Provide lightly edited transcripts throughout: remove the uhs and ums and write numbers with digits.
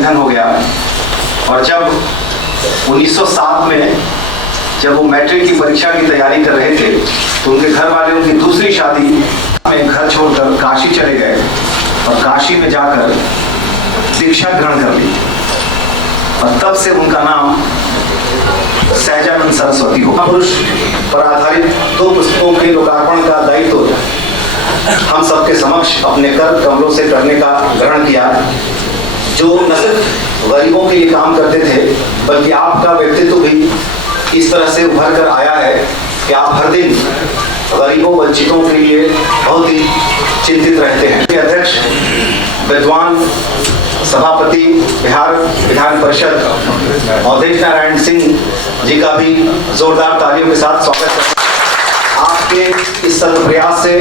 निधन हो गया। और जब 1907 में जब वो मैट्रिक की परीक्षा की तैयारी कर रहे थे तो उनके घर वाले उनकी दूसरी शादी में घर छोड़कर काशी चले गए और काशी में जाकर दीक्षा ग्रहण कर ली। और तब से उनका नाम सहजानंद सरस्वती हो। महापुरुष पर आधारित 2 पुस्तकों के लोकार्पण का दायित्व हम सबके समक्ष अपने कर कमलों से करने का ग्रहण किया, जो न सिर्फ गरीबों के लिए काम करते थे बल्कि आपका व्यक्तित्व भी इस तरह से उभर कर आया है कि आप हर दिन गरीबों वंचितों के लिए बहुत ही चिंतित रहते हैं। अध्यक्ष विद्वान सभापति बिहार विधान परिषद अवधेश नारायण सिंह जी का भी जोरदार तालियों के साथ स्वागत करते हैं। आपके इस सद प्रयास से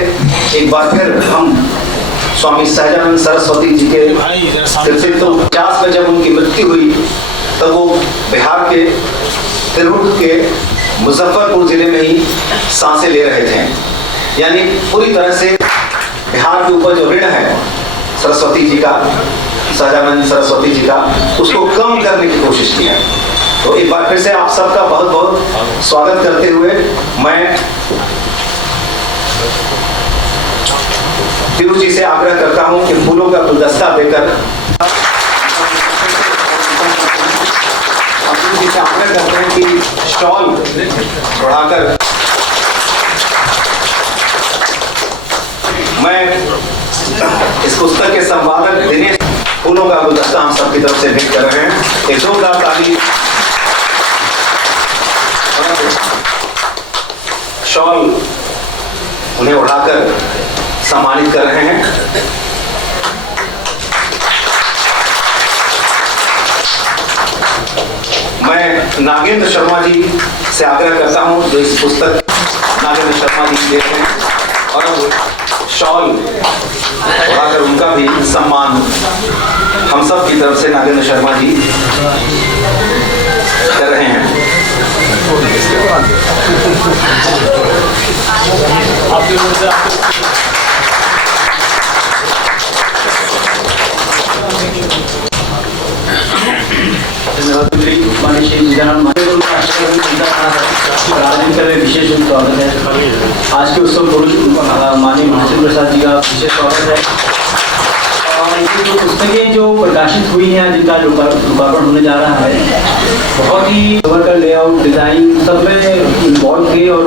एक बार फिर हम स्वामी सहजानंद सरस्वती जी के कृतित्व 50 में जब उनकी मृत्यु हुई तब वो बिहार के तिरहुत के मुजफ्फरपुर जिले में ही सांसें ले रहे थे। यानी पूरी तरह से बिहार के ऊपर जो ऋण है सरस्वती जी का, सहजानंद सरस्वती जी का, उसको कम करने की कोशिश की है। तो एक बार फिर से आप सबका बहुत बहुत स्वागत करते हुए मैं पीयूष जी से आग्रह करता हूं कि फूलों का गुलदस्ता देकर जी से आग्रह करते हैं कि स्टॉल बढ़ाकर मैं इस पुस्तक के संपादक दिनेश फूलों का गुलदस्ता हम सबकी तरफ से भेंट कर रहे हैं। एक जोरदार ताली शॉल उन्हें उड़ाकर सम्मानित कर रहे हैं। मैं नागेंद्र शर्मा जी से आग्रह करता हूं जो इस पुस्तक नागेंद्र शर्मा जी देख रहे हैं और अब शॉल उड़ाकर उनका भी सम्मान हम सब की तरफ से नागेंद्र शर्मा जी कर रहे हैं। विशेष स्वागत है। आज के उत्सव पुरुष माननीय महाशिव प्रसाद जी का विशेष स्वागत है। इनकी जो पुस्तकें जो प्रकाशित हुई हैं, जिनका लोकार्पण होने जा रहा है, बहुत ही का लेआउट डिजाइन सब में इन्वॉल्व थे और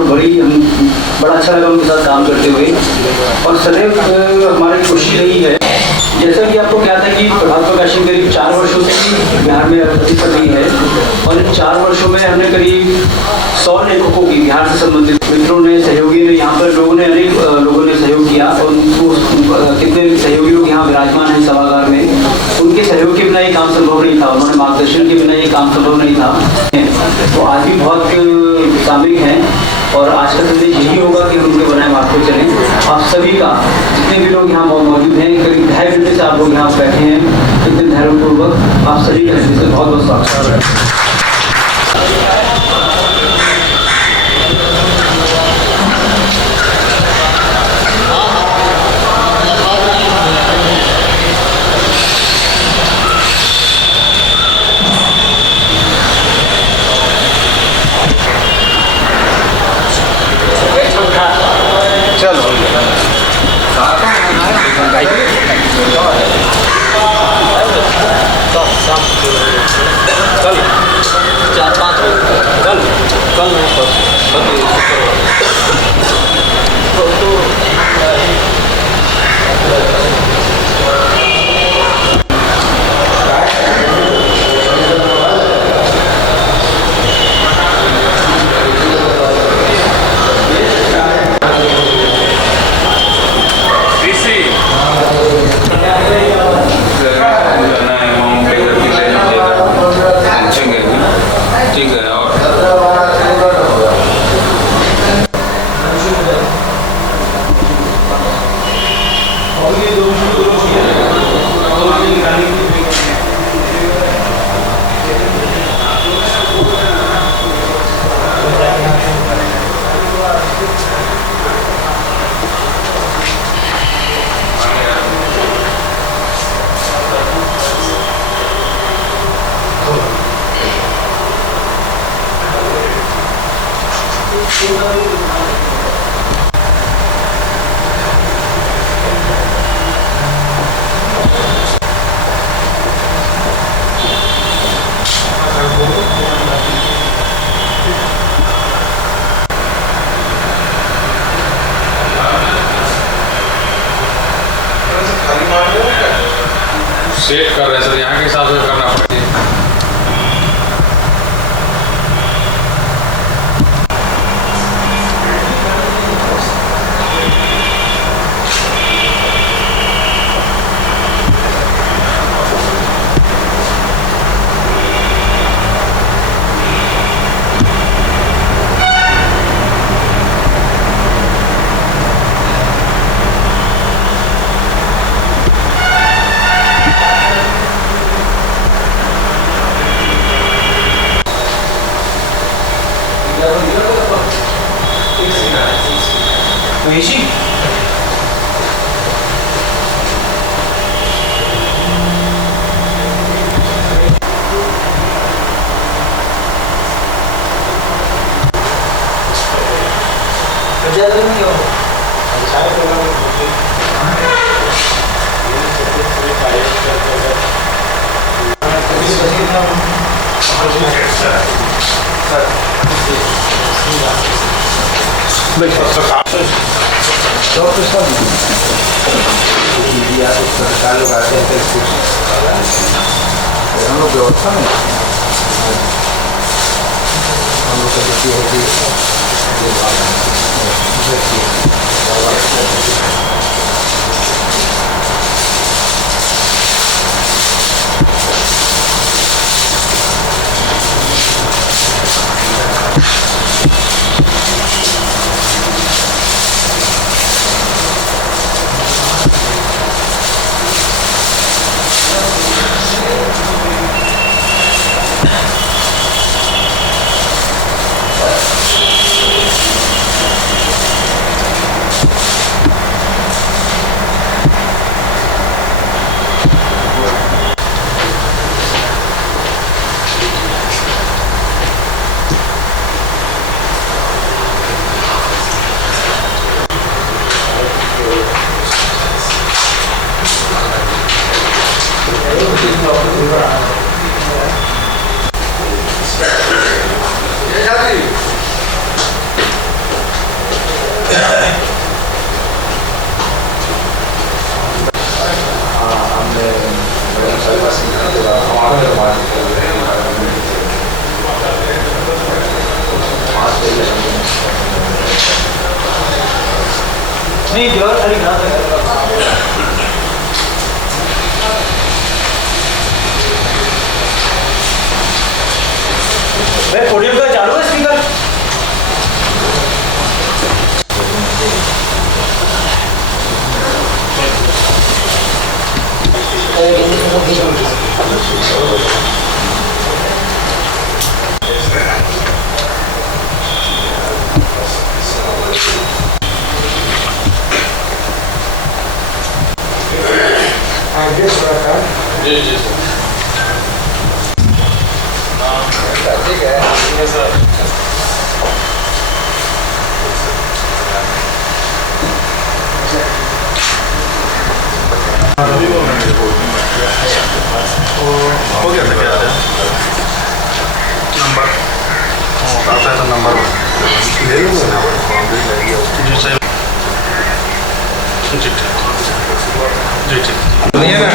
बड़ा अच्छा लगा उनके साथ काम करते हुए। और सदैव हमारी कोशिश रही है, जैसा कि आपको क्या था कि प्रभात प्रकाशन करीब 4 वर्षों से बिहार में प्रतिष्ठा रही है और इन 4 वर्षों में हमने करीब 100 लेखकों की बिहार से संबंधित मित्रों ने, सहयोगी ने, यहाँ पर लोगों ने, अनेक लोगों ने सहयोग किया और उनको कितने सहयोगी लोग यहाँ विराजमान हैं सभागार में, उनके सहयोग के बिना ये काम संभव नहीं था, उन्होंने मार्गदर्शन के बिना ये काम संभव नहीं था। तो आज भी बहुत सामयिक हैं और आज का संदेश यही होगा कि हम उनके बनाए मार्ग पर चलें। आप सभी का, जितने भी लोग यहाँ मौजूद हैं, करीब 2.5 घंटे से आप लोग यहाँ बैठे हैं, इतने धैर्यपूर्वक आप सभी का से बहुत बहुत स्वागत है। चल सेट कर रहे हैं सर, यहाँ के हिसाब से करना पड़ेगा। सरकार लोग आते हैं तो कुछ हम लोग व्यवस्था में हम लोग का जो होती नहीं जोर खाली भाई पोडियम का चालू है स्पीकर जी जी ठीक है सर। हो गया था क्या नंबर आता है तो नंबर ले जी सर जी ठीक सुनिए ना,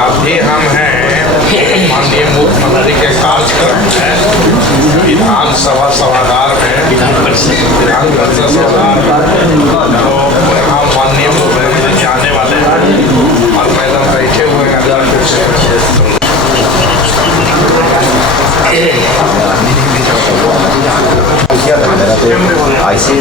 अभी हम हैं माननीय मुख्यमंत्री के कार्यक्रम में विधानसभा सभागार में विधान परिषद सभागार तो हम माननीय मुख्यमंत्री जाने वाले हैं और मैडम बैठे हुए हैं अंदर ऐसे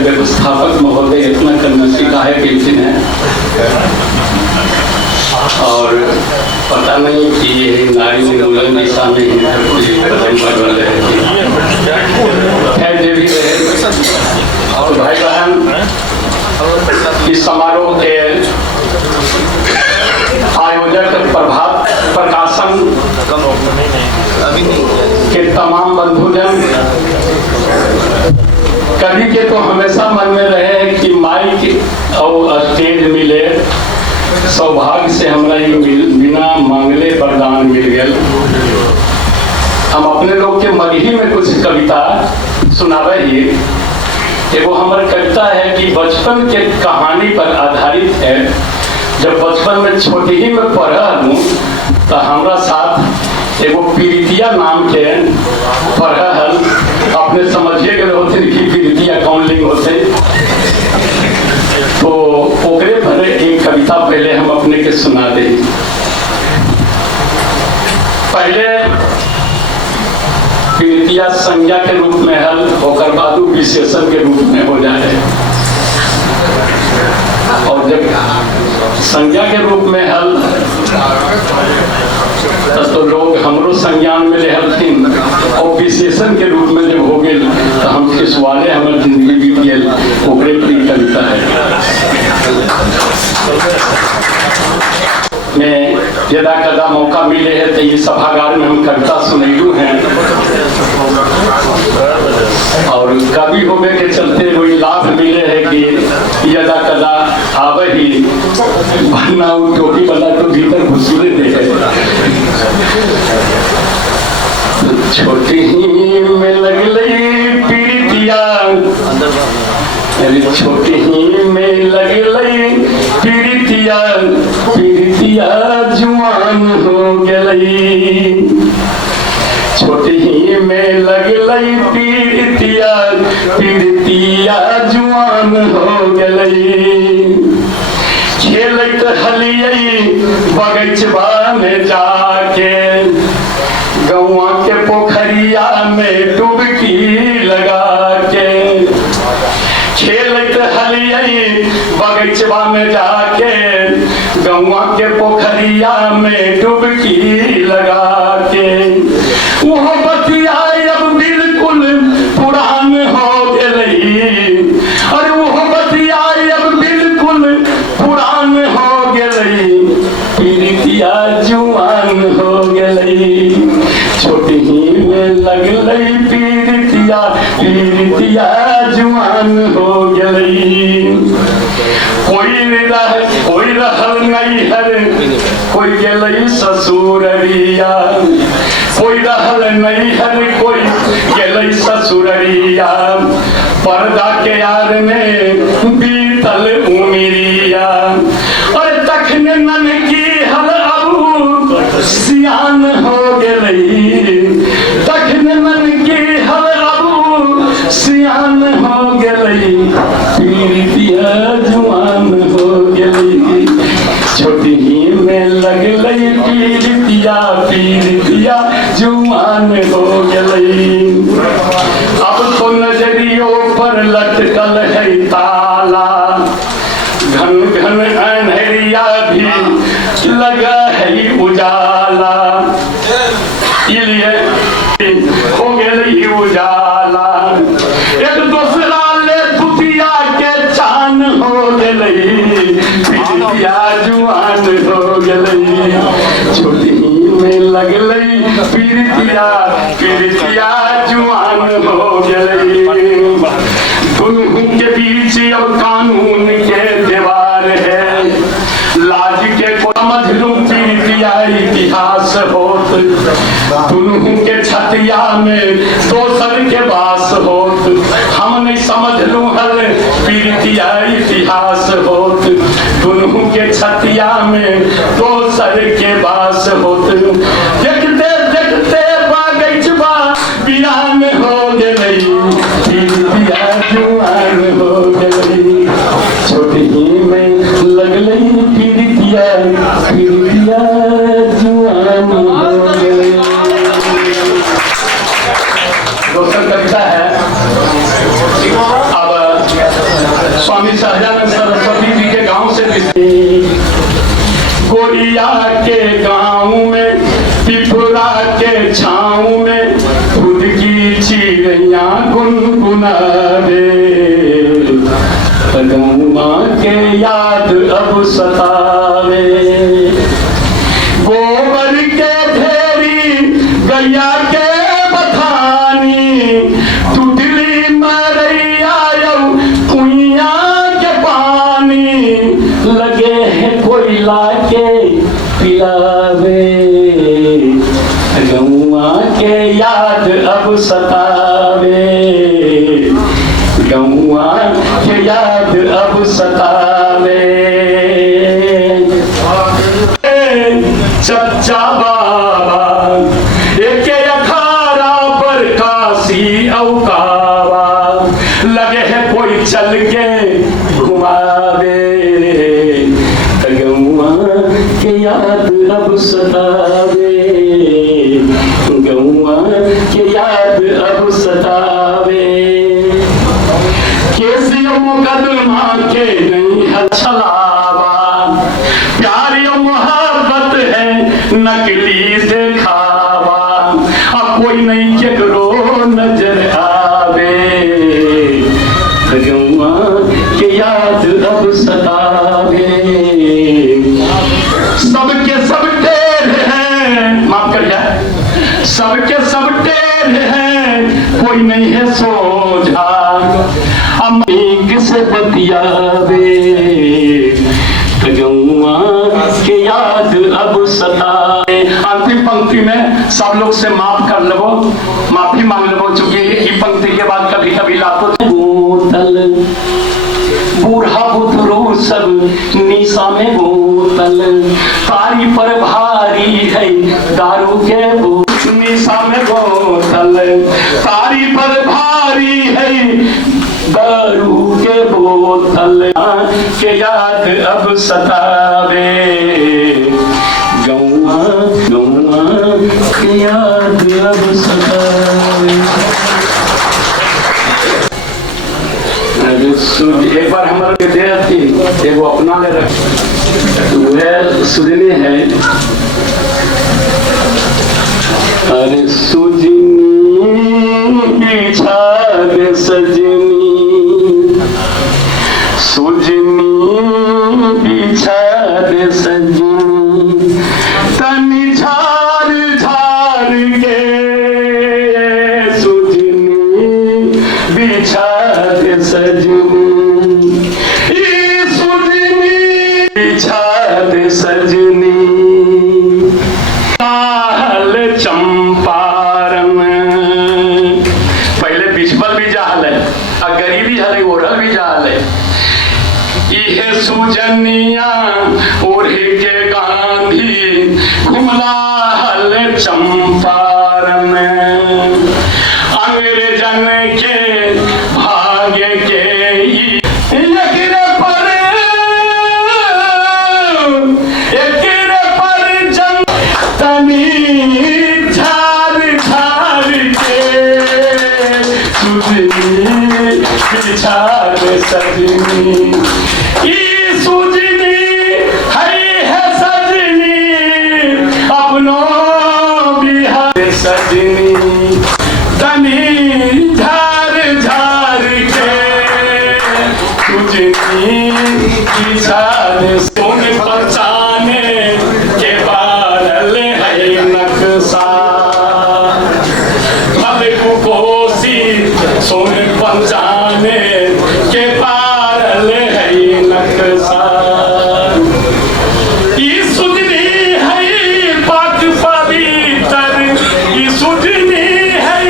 व्यवस्थापक महोदय इतना कन्नसी का है पेंशन है और पता नहीं कि ये नारी निर्मूलन दिशा में खैर जो भी रहे और भाई बहन, इस समारोह के आयोजक प्रभात प्रकाशन के तमाम बंधुजन, कभी के तो हमेशा मन में रहे कि माइक और स्टेज मिले, सौभाग्य से हमरा ये बिना मांगले वरदान मिल गया। हम अपने लोग के मगही में कुछ कविता सुनावे ही। एगो हमारी कविता है कि बचपन के कहानी पर आधारित है। जब बचपन में छोटे ही में पढ़ा हूँ तो हमारा साथ एगो पीरितिया नाम के पढ़ा हल। अपने समझिए गए होते कि पीरितिया कौन लिंग होते, तो ओकरे पर एक कविता पहले हम अपने के सुना दे। पहले पीरितिया संज्ञा के रूप में हल, होकर बाद विशेषण के रूप में हो जाए। और जब संज्ञा के रूप में हल तो लोग हमरो संज्ञान में ले हलथिन, और विशेषण के रूप में जब हो गए तो हम किसवाले हमारे जिंदगी बीत गए। ओकरे पर कविता है। मैं यदा कदा मौका मिले है तो ये सभागार में हम कविता सुनैलू हैं, और कवि होने के चलते वही लाभ मिले है कि यदा कदा आवे ही बनना टोपी बना तो भीतर घुसूरे दे है। छोटी ही में लगलई पीरितिया, अरे छोटी ही में लगलई पीरितिया, पीरितिया जुआन हो गई। छोटी ही में लगलई पीरितिया, पीरितिया जुआन हो गई। खेलत हलियई बगीचवा में जाके, गौआ के पोखरिया में डुबकी लगा के। खेलत हलियई बगीचवा में जाके, गौआ के पोखरिया में डुबकी लगा के। वो बतिया अब बिल्कुल पुरान हो गई, अरे वो बतिया अब बिल्कुल पुरान हो गई। पीरितिया जुआन हो गई। छोटी ही में लगलई पीरितिया, पीरितिया जुआन हो गई। कोई रहल नहीं हर, कोई गलई ससुररिया। कोई रहल नहीं हर, कोई गलई ससुररिया। पर्दा के यार में बीतल उमिरिया, और तखने नन की हल अब सियान हो गई। जुआन हो गई। अब तो नजरियों पर लटकल है ताला, घन घन अंधेरिया भी लगा है उजाला, इसलिए हो गई उजाला। एक दूसरा ले दुतिया के चान हो गई, पिरितिया जुआन हो गई। छोटी में लगलई पिरितिया, पिरितिया जुआन हो गई। दुनू के बीच अब कानून के दीवार है, लाज के को समझ लूं पिरितिया इतिहास होत। दुनू के छतिया में दोसर के बास होत, हम नहीं समझ लूं हल पिरितिया इतिहास होत। दुनू के छतिया में दोसर के बास होत। देखते देखते बागैचबा बियान हो गई, पिरितिया जुआन हो गई। छोटी में लगलई पिरितिया, पिरितिया जुआन हो गई। दोसर कविता है। अब स्वामी सहजानंद सरस्वती जी के गांव से गोरिया के गांव में पिपरा के छाँव में खुद की चिड़िया गुनगुनावे। गौवा के याद अब सतावे, गोबर के ढेरी गैया के बथानी, टुटली मरैया कुइया के पानी, लगे है कोयला के पिलावे। गौवा के याद अब सतावे, गौवा के याद अब सतावे। चच्चा बाबा एक अखाड़ा पर काशी औकावा, लगे है कोई चल के घुमावे। गौवा के याद अब सतावे, गौवा के याद अब सतावे। केसियो मुकदमा के नहीं है छलावा, प्यार मोहब्बत है नकली दिखावा। अब कोई नहीं केकरो नजर आवे, गौवा के याद अब सतावे। सबके सब टेढ़ हैं, माफ करिए, सबके सब टेढ़ हैं, कोई नहीं है सोझा। अमीग से बतियावे, गौवा के याद अब सतावे। अंतिम पंक्ति में सब लोग से माफ कर लो, माफी मांग लो, चूंकि ये पंक्ति के बाद कभी कभी लाखों बोतल, बूढ़ा बुजुर्ग सब निशा में बोतल, तारी पर भारी है दारू के बोतल। निशा में बोतल, तारी पर भारी है दारू के बोतल, के याद अब सतावे। गौवा गौवा के याद अब सतावे। एक बार हमारे विद्यार्थी एगो अपना ले रख, वह सुजनी है। अरे सुजनी बिछा दे सजनी, सुजनी बिछा दे सजनी, तनी झार झार के सुजनी बिछा दे सजनी, सुजनी बिछा दे सजनी। लाल चंपारण पहले बिछबल भी जाल है, और गरीबी हले ओढ़ल भी जाल है। इहे सुजनिया ओढ़े के गांधी घुमला हल चंपारण, अंग्रेजन के भाग्य के पीछा दे सजनी ई सुजनी है सजनी अपनो बिहार सजनी तनी झार झार के तुझनी पीछा दे सोन पहचाने के बारल है नक्शा कोसी सोन पहचाने के पारल है नक्शा ई सुजनी है पाक पवित्र ई सुजनी है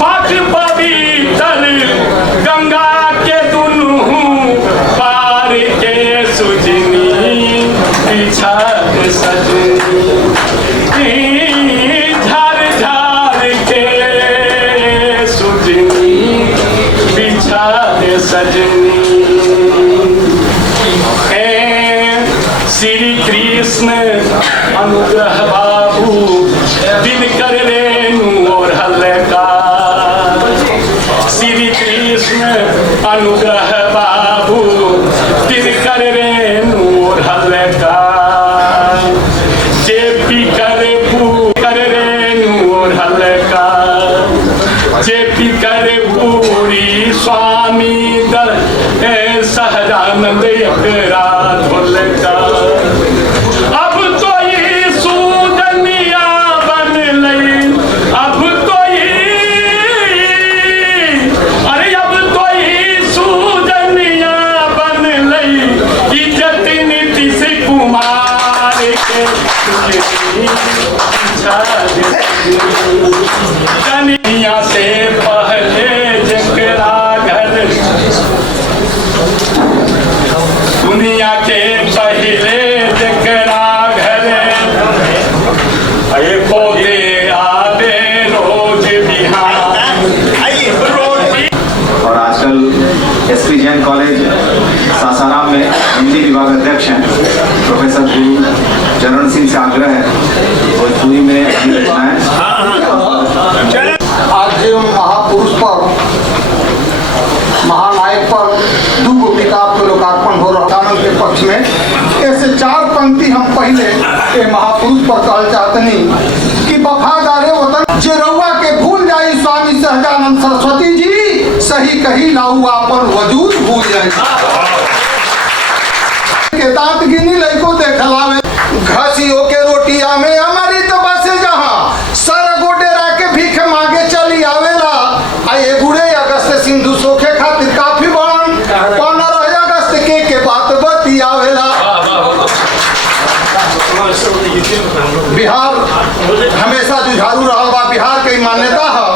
पाक पवित्र गंगा के दुनू पार के सुजनी पीछा सजनी झार झार के सजनी श्री कृष्ण अनुग्रह बाबू दिन कर रेणु और हल्का श्री कृष्ण अनुग्रह बाबू दिन कर रेणु और हल्का जेपी कर रेणु और हल्का जेपी कर पूरी स्वामी दर सहजानंद एकरा ढोलका अब तो ये सुदनिया बन लई अब तो ये अरे अब तो ये सुदनिया बन लई इज्जत नीतीश कुमार के दुनिया से पहले जकरा घर दुनिया के पहले जकरा घर पोते आते रोज बिहार। और आजकल एसपी जैन कॉलेज सासाराम में हिंदी विभाग अध्यक्ष हैं प्रोफेसर गुरु चरण सिंह से आग्रह है भोजपुरी में अपनी रचनाएं। आज महापुरुष पर महानायक पर दो किताब के लोकार्पण हो रहा के पक्ष में ऐसे 4 पंक्ति हम पहले महापुरुष पर कहल चाहतनी कि वफादारे वतन जे रउआ के भूल जाई स्वामी सहजानंद सरस्वती जी सही कही लाऊ आपन वजूद भूल जाई के दांत गिनी लइको देखलावे घसियो के रोटिया में हमारी तो बस जहां सर गोडेरा के भीख मांगे चली आवेला आए गुड़े अगस्त सिंधु सोखे खातिर काफी बन 15 अगस्त के बात बती आवेला। बिहार हमेशा जुझारू रहा बा। बिहार की मान्यता है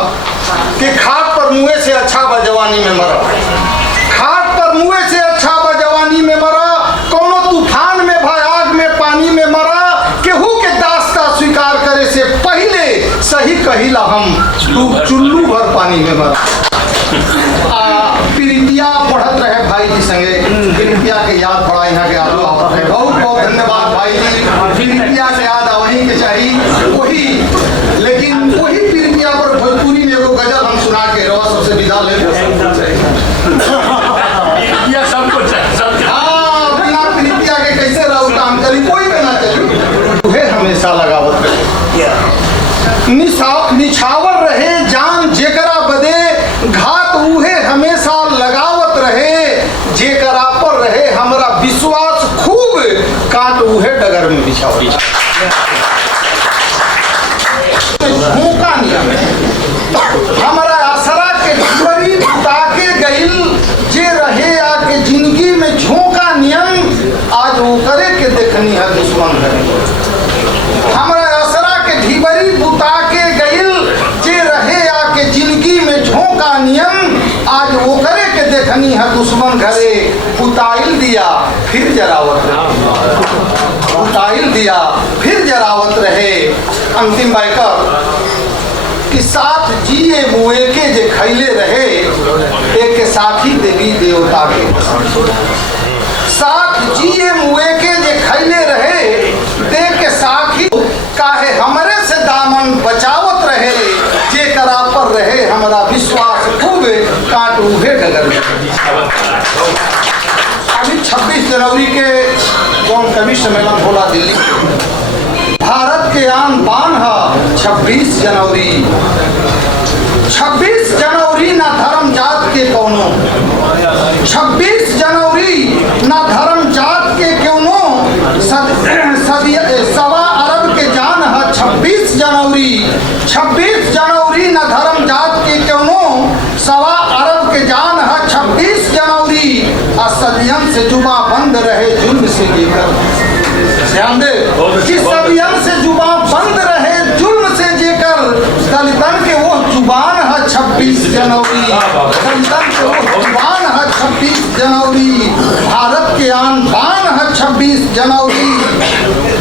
कि खाट पर मुँहे से अच्छा बा जवानी में मरा, खाट पर मुँहे से अच्छा बा जवानी में मरा, कोनो तूफान में भयाग में पानी में मरा, केहू के दास्ता स्वीकार करे से पहले सही कहिला हम चुल्लू भर पानी में मरा। प्रीतिया पढ़त रहे भाई जी संगे, प्रीतिया के याद पड़ा यहाँ के आलू आवत है। बहुत बहुत धन्यवाद भाई जी। प्रीतिया से याद आवही के चाहिए वही, लेकिन वही प्रीतिया पर भोजपुरी में एगो गजल हम सुना के रवा सबसे विदा ले। बिना प्रीतिया के कैसे रहो काम चली, कोई भी ना चली। तुहे हमेशा लगावत रहे, निछावर रहे जान जेकरा बदे, घात उहे हमेशा लगावत रहे, जेकरा पर रहे हमरा विश्वास खूब, काट उहे डगर में बिछावत। भूखा नियम हमारा आसरा के घुमरी ताके गइल, जे रहे आके जिंदगी में झोंका नियम, आज वो करे के देखनी है दुश्मन करे। हमारा आसरा के ढिबरी बुता के गइल, जे रहे आके जिंदगी में झोंका नियम, आज वो करे के देखनी है दुश्मन घरे। उताइल दिया फिर जरावत रहे, उताइल दिया फिर जरावत रहे। अंतिम बाइकर कि साथ जिए मुए के जे खैले रहे, एक साथी देवी देवता के, साथ जिए मुए के जे खैले रहे, देख के साथी काहे हमरे से दामन बचावत रहे, जे करा पर रहे हमरा विश्वास खूब, हुए काट उहे डगर में। अभी 26 जनवरी के कौन कवि सम्मेलन होला दिल्ली, भारत के आन बान है 26 जनवरी। 26 जनवरी ना धर्म जात के कौनो, 26 जनवरी ना धर्म जात के क्यों, सवा अरब के जान है 26 जनवरी। 26 जनवरी न धर्म जात के क्यों, सवा अरब के जान है 26 जनवरी। असलियन से जुबा बंद रहे जुल्म से जेकर, ध्यान दे कि सदियन से जुबा बंद रहे जुल्म से जेकर, दलितन के वो जुबान है 26 जनवरी। दलितन के वो जुबान है 26 जनवरी। भारत के आन बान है 26 जनवरी।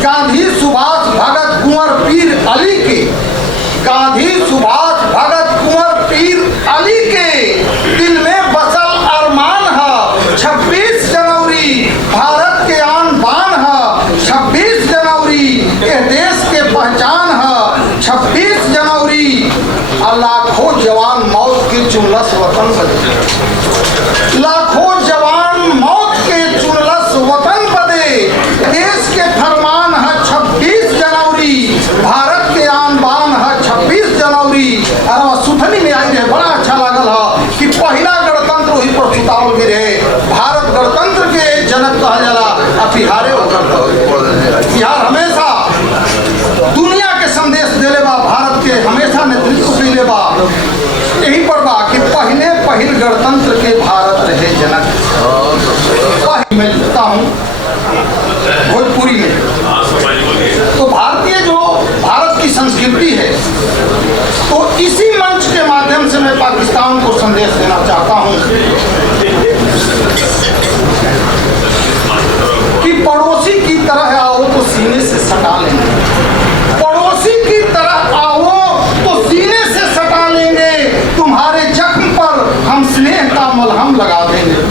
गांधी सुभाष भगत कुंवर पीर अली के, गांधी सुभाष भगत कुंवर पीर अली के दिल में बसल अरमान है 26 जनवरी। भारत के आन बान है 26 जनवरी। ये देश के पहचान है 26 जनवरी। लाखों जवान मौत के चुनलस वतन बदे, लाखों जवान मौत के चुनलस वतन बदे। देश के फरमान है 26 जनवरी। भारत के आन बान है 26 जनवरी। अरे सुथनी में आई रहे, बड़ा अच्छा लागल है कि पहला गणतंत्र वही पर सुतावल भी रहे। भारत गणतंत्र के जनक कहा जाला, बिहारे बिहार हमेशा दुनिया के संदेश देले बा, भारत के हमेशा नेतृत्व कैले बा। यही पर बा कि पहले पहिल गणतंत्र के भारत रहे जनक। मैं लिखता हूँ भोजपुरी में, तो भारतीय जो भारत की संस्कृति है, तो इसी मंच के माध्यम से मैं पाकिस्तान को संदेश देना चाहता हूँ कि पड़ोसी की तरह आओ तो सीने से सटा लेंगे, पड़ोसी की तरह आओ तो सीने से सटा लेंगे, तुम्हारे जख्म पर हम स्नेह का मलहम लगा देंगे।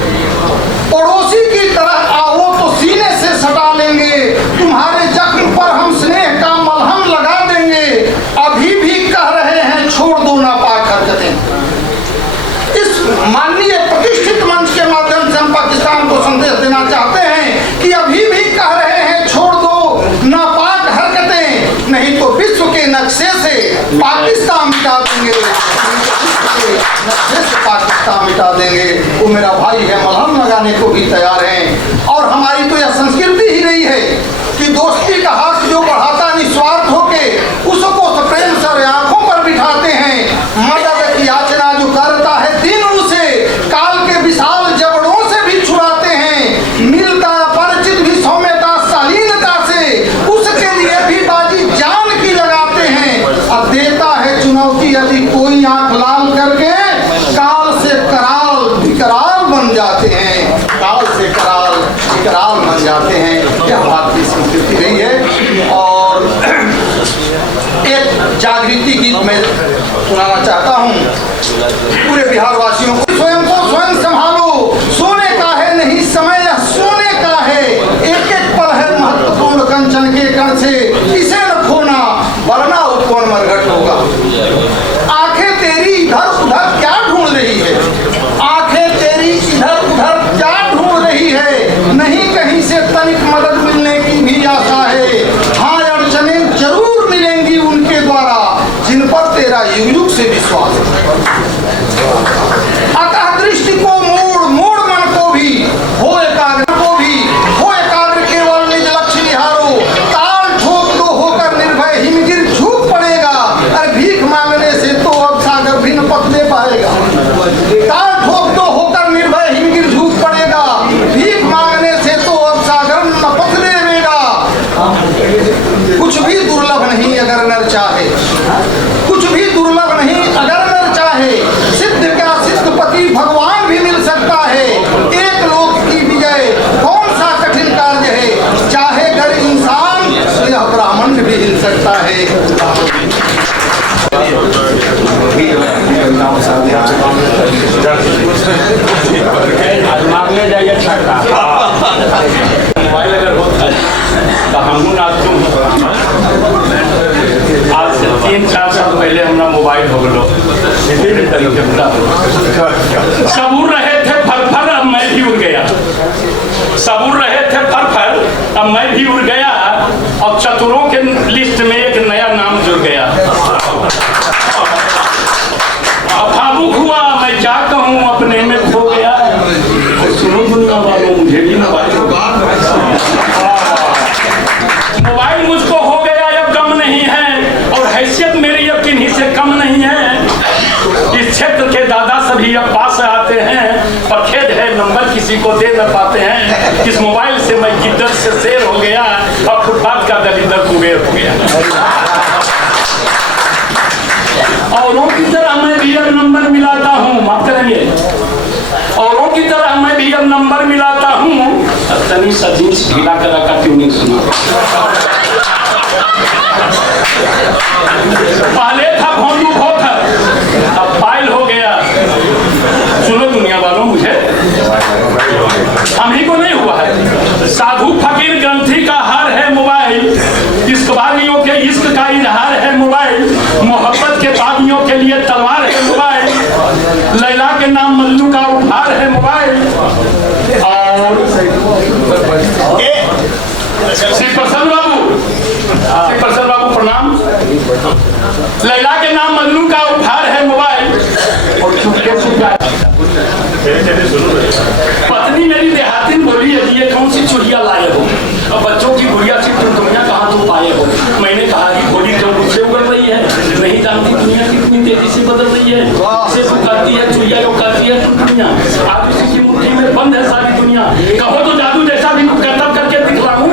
पड़ोसी की तरह आओ तो सीने से सटा लेंगे, तुम्हारे जख्म पर हम स्नेह का मलहम लगा देंगे। अभी भी कह रहे हैं छोड़ दो नापाक हरकतें। इस माननीय प्रतिष्ठित मंच के माध्यम से हम पाकिस्तान को संदेश देना चाहते हैं कि अभी भी कह रहे हैं छोड़ दो नापाक हरकतें, नहीं तो विश्व के नक्शे से पाकिस्तान मिटा देंगे, नक्शे से पाकिस्तान मिटा देंगे। वो मेरा भाई है, मलहम लगाने को भी तैयार हैं। और हमारी तो यह संस्कृति ही नहीं है कि दोस्ती का हाथ जो बढ़ाता निस्वार्थ होके उसको प्रेम से आंखों पर बिठाते हैं। मदद की याचना जो करता है दिन उसे काल के विशाल जबड़ों से भी छुड़ाते हैं। मिलता परिचित भी सौम्यता शालीनता से, उसके लिए भी बाजी जान की लगाते हैं। अब देता है चुनौती यदि कोई आंख लाल करके, काल से कराल विकराल बन जाते हैं, काल से कराल विकराल बन जाते हैं। यह बात की संस्कृति रही है। और एक जागृति गीत में सुनाना चाहता हूँ पूरे बिहार वासियों को। स्वयं को स्वयं संभालो, सोने का है नहीं समय, यह सोने का है। एक एक पल है महत्वपूर्ण, कंचन के कण से इसे न खोना, वरना उत्पन्न मरघट होगा। आंखें तेरी इधर उधर क्या ढूंढ रही है, आंखें तेरी इधर उधर क्या ढूंढ रही है। नहीं कहीं से तनिक मदद मिलने की भी आशा है। हाँ अड़चनें जरूर मिलेंगी उनके द्वारा, जिन पर तेरा युग युग से विश्वास है। अतः दृष्टि को मोड़ मोड़ मन को भी हो एकाग्र, को भी हो एकाग्र, केवल निज लक्ष्य निहारो। ताल ठोक दो होकर निर्भय हिमगिर झुक पड़ेगा। अरे भीख मांगने से तो अब सागर भी न पथ दे पाएगा। ताल ठोक दो होकर निर्भय हिमगिर झुक पड़ेगा। भीख मांगने से तो अब सागर न पथ देगा। कुछ भी दुर्लभ नहीं अगर नर चाहे, कुछ भी दुर्लभ नहीं अगर नर चाहे। सिद्ध का सिद्धपति भगवान भी मिल सकता है। एक लोक की विजय कौन सा कठिन कार्य है। चाहे गड़ इंसान तो यह ब्राह्मण भी हिल सकता है। मांगने जाइए छक्का, मोबाइल अगर होता तो हम आज से 3-4 साल पहले हमारा मोबाइल हो गलो सबूर रहे थे फर अब मैं भी उड़ गया। सबूर रहे थे फर अब मैं भी उड़ गया। और चतुरों के लिस्ट में एक नया नाम जुड़ गया। भावुक हुआ मैं क्या कहूँ अपने में खो गया। सुनो दुनिया वालों मुझे भी मोबाइल मुझको हो गया अब कम नहीं है। और हैसियत मेरी अब किन्हीं से कम नहीं है। इस क्षेत्र के दादा सभी अब पास आते हैं पर खेद है नंबर किसी को दे न पाते हैं। इस मोबाइल से मैं गिद्दर से शेर हो गया और फुटपाथ का दलिंदर कुबेर हो गया। औरों की तरह मैं भी अब नंबर मिलाता हूँ। माफ करेंगे औरों की तरह मैं भी अब नंबर मिलाता हूँ। तनी सा जींस ढीला कर रखा क्यों नहीं सुना। पहले था भोंदू भोथर अब फाइल हो गया। सुनो दुनिया वालों मुझे हम ही को नहीं हुआ है। साधु फकीर ग्रंथी का हार है मोबाइल। इश्कबारियों के इश्क का इजहार है मोबाइल। मोहब्बत के बागियों के लिए तलवार है मोबाइल। लैला के नाम मल्लू का उपहार है मोबाइल। और श्री प्रसन्न बाबू प्रणाम। लैला के नाम मल्लू का उपहार है मोबाइल। और चुपके चुपके पत्नी मेरी देहाती बोली है ये कौन सी चुड़िया लाए हो। अब बच्चों की गुड़िया से दुनिया कहाँ तुम पाए हो। मैंने कहा कि बोली क्यों मुझसे उगल रही है। नहीं जानती दुनिया कितनी तेजी से बदल रही है। इसे पुकारती है चुड़िया को करती है दुनिया। आज उसी की मुट्ठी में बंद है सारी दुनिया। कहो तो जादू जैसा भी करतब करके दिखलाऊं।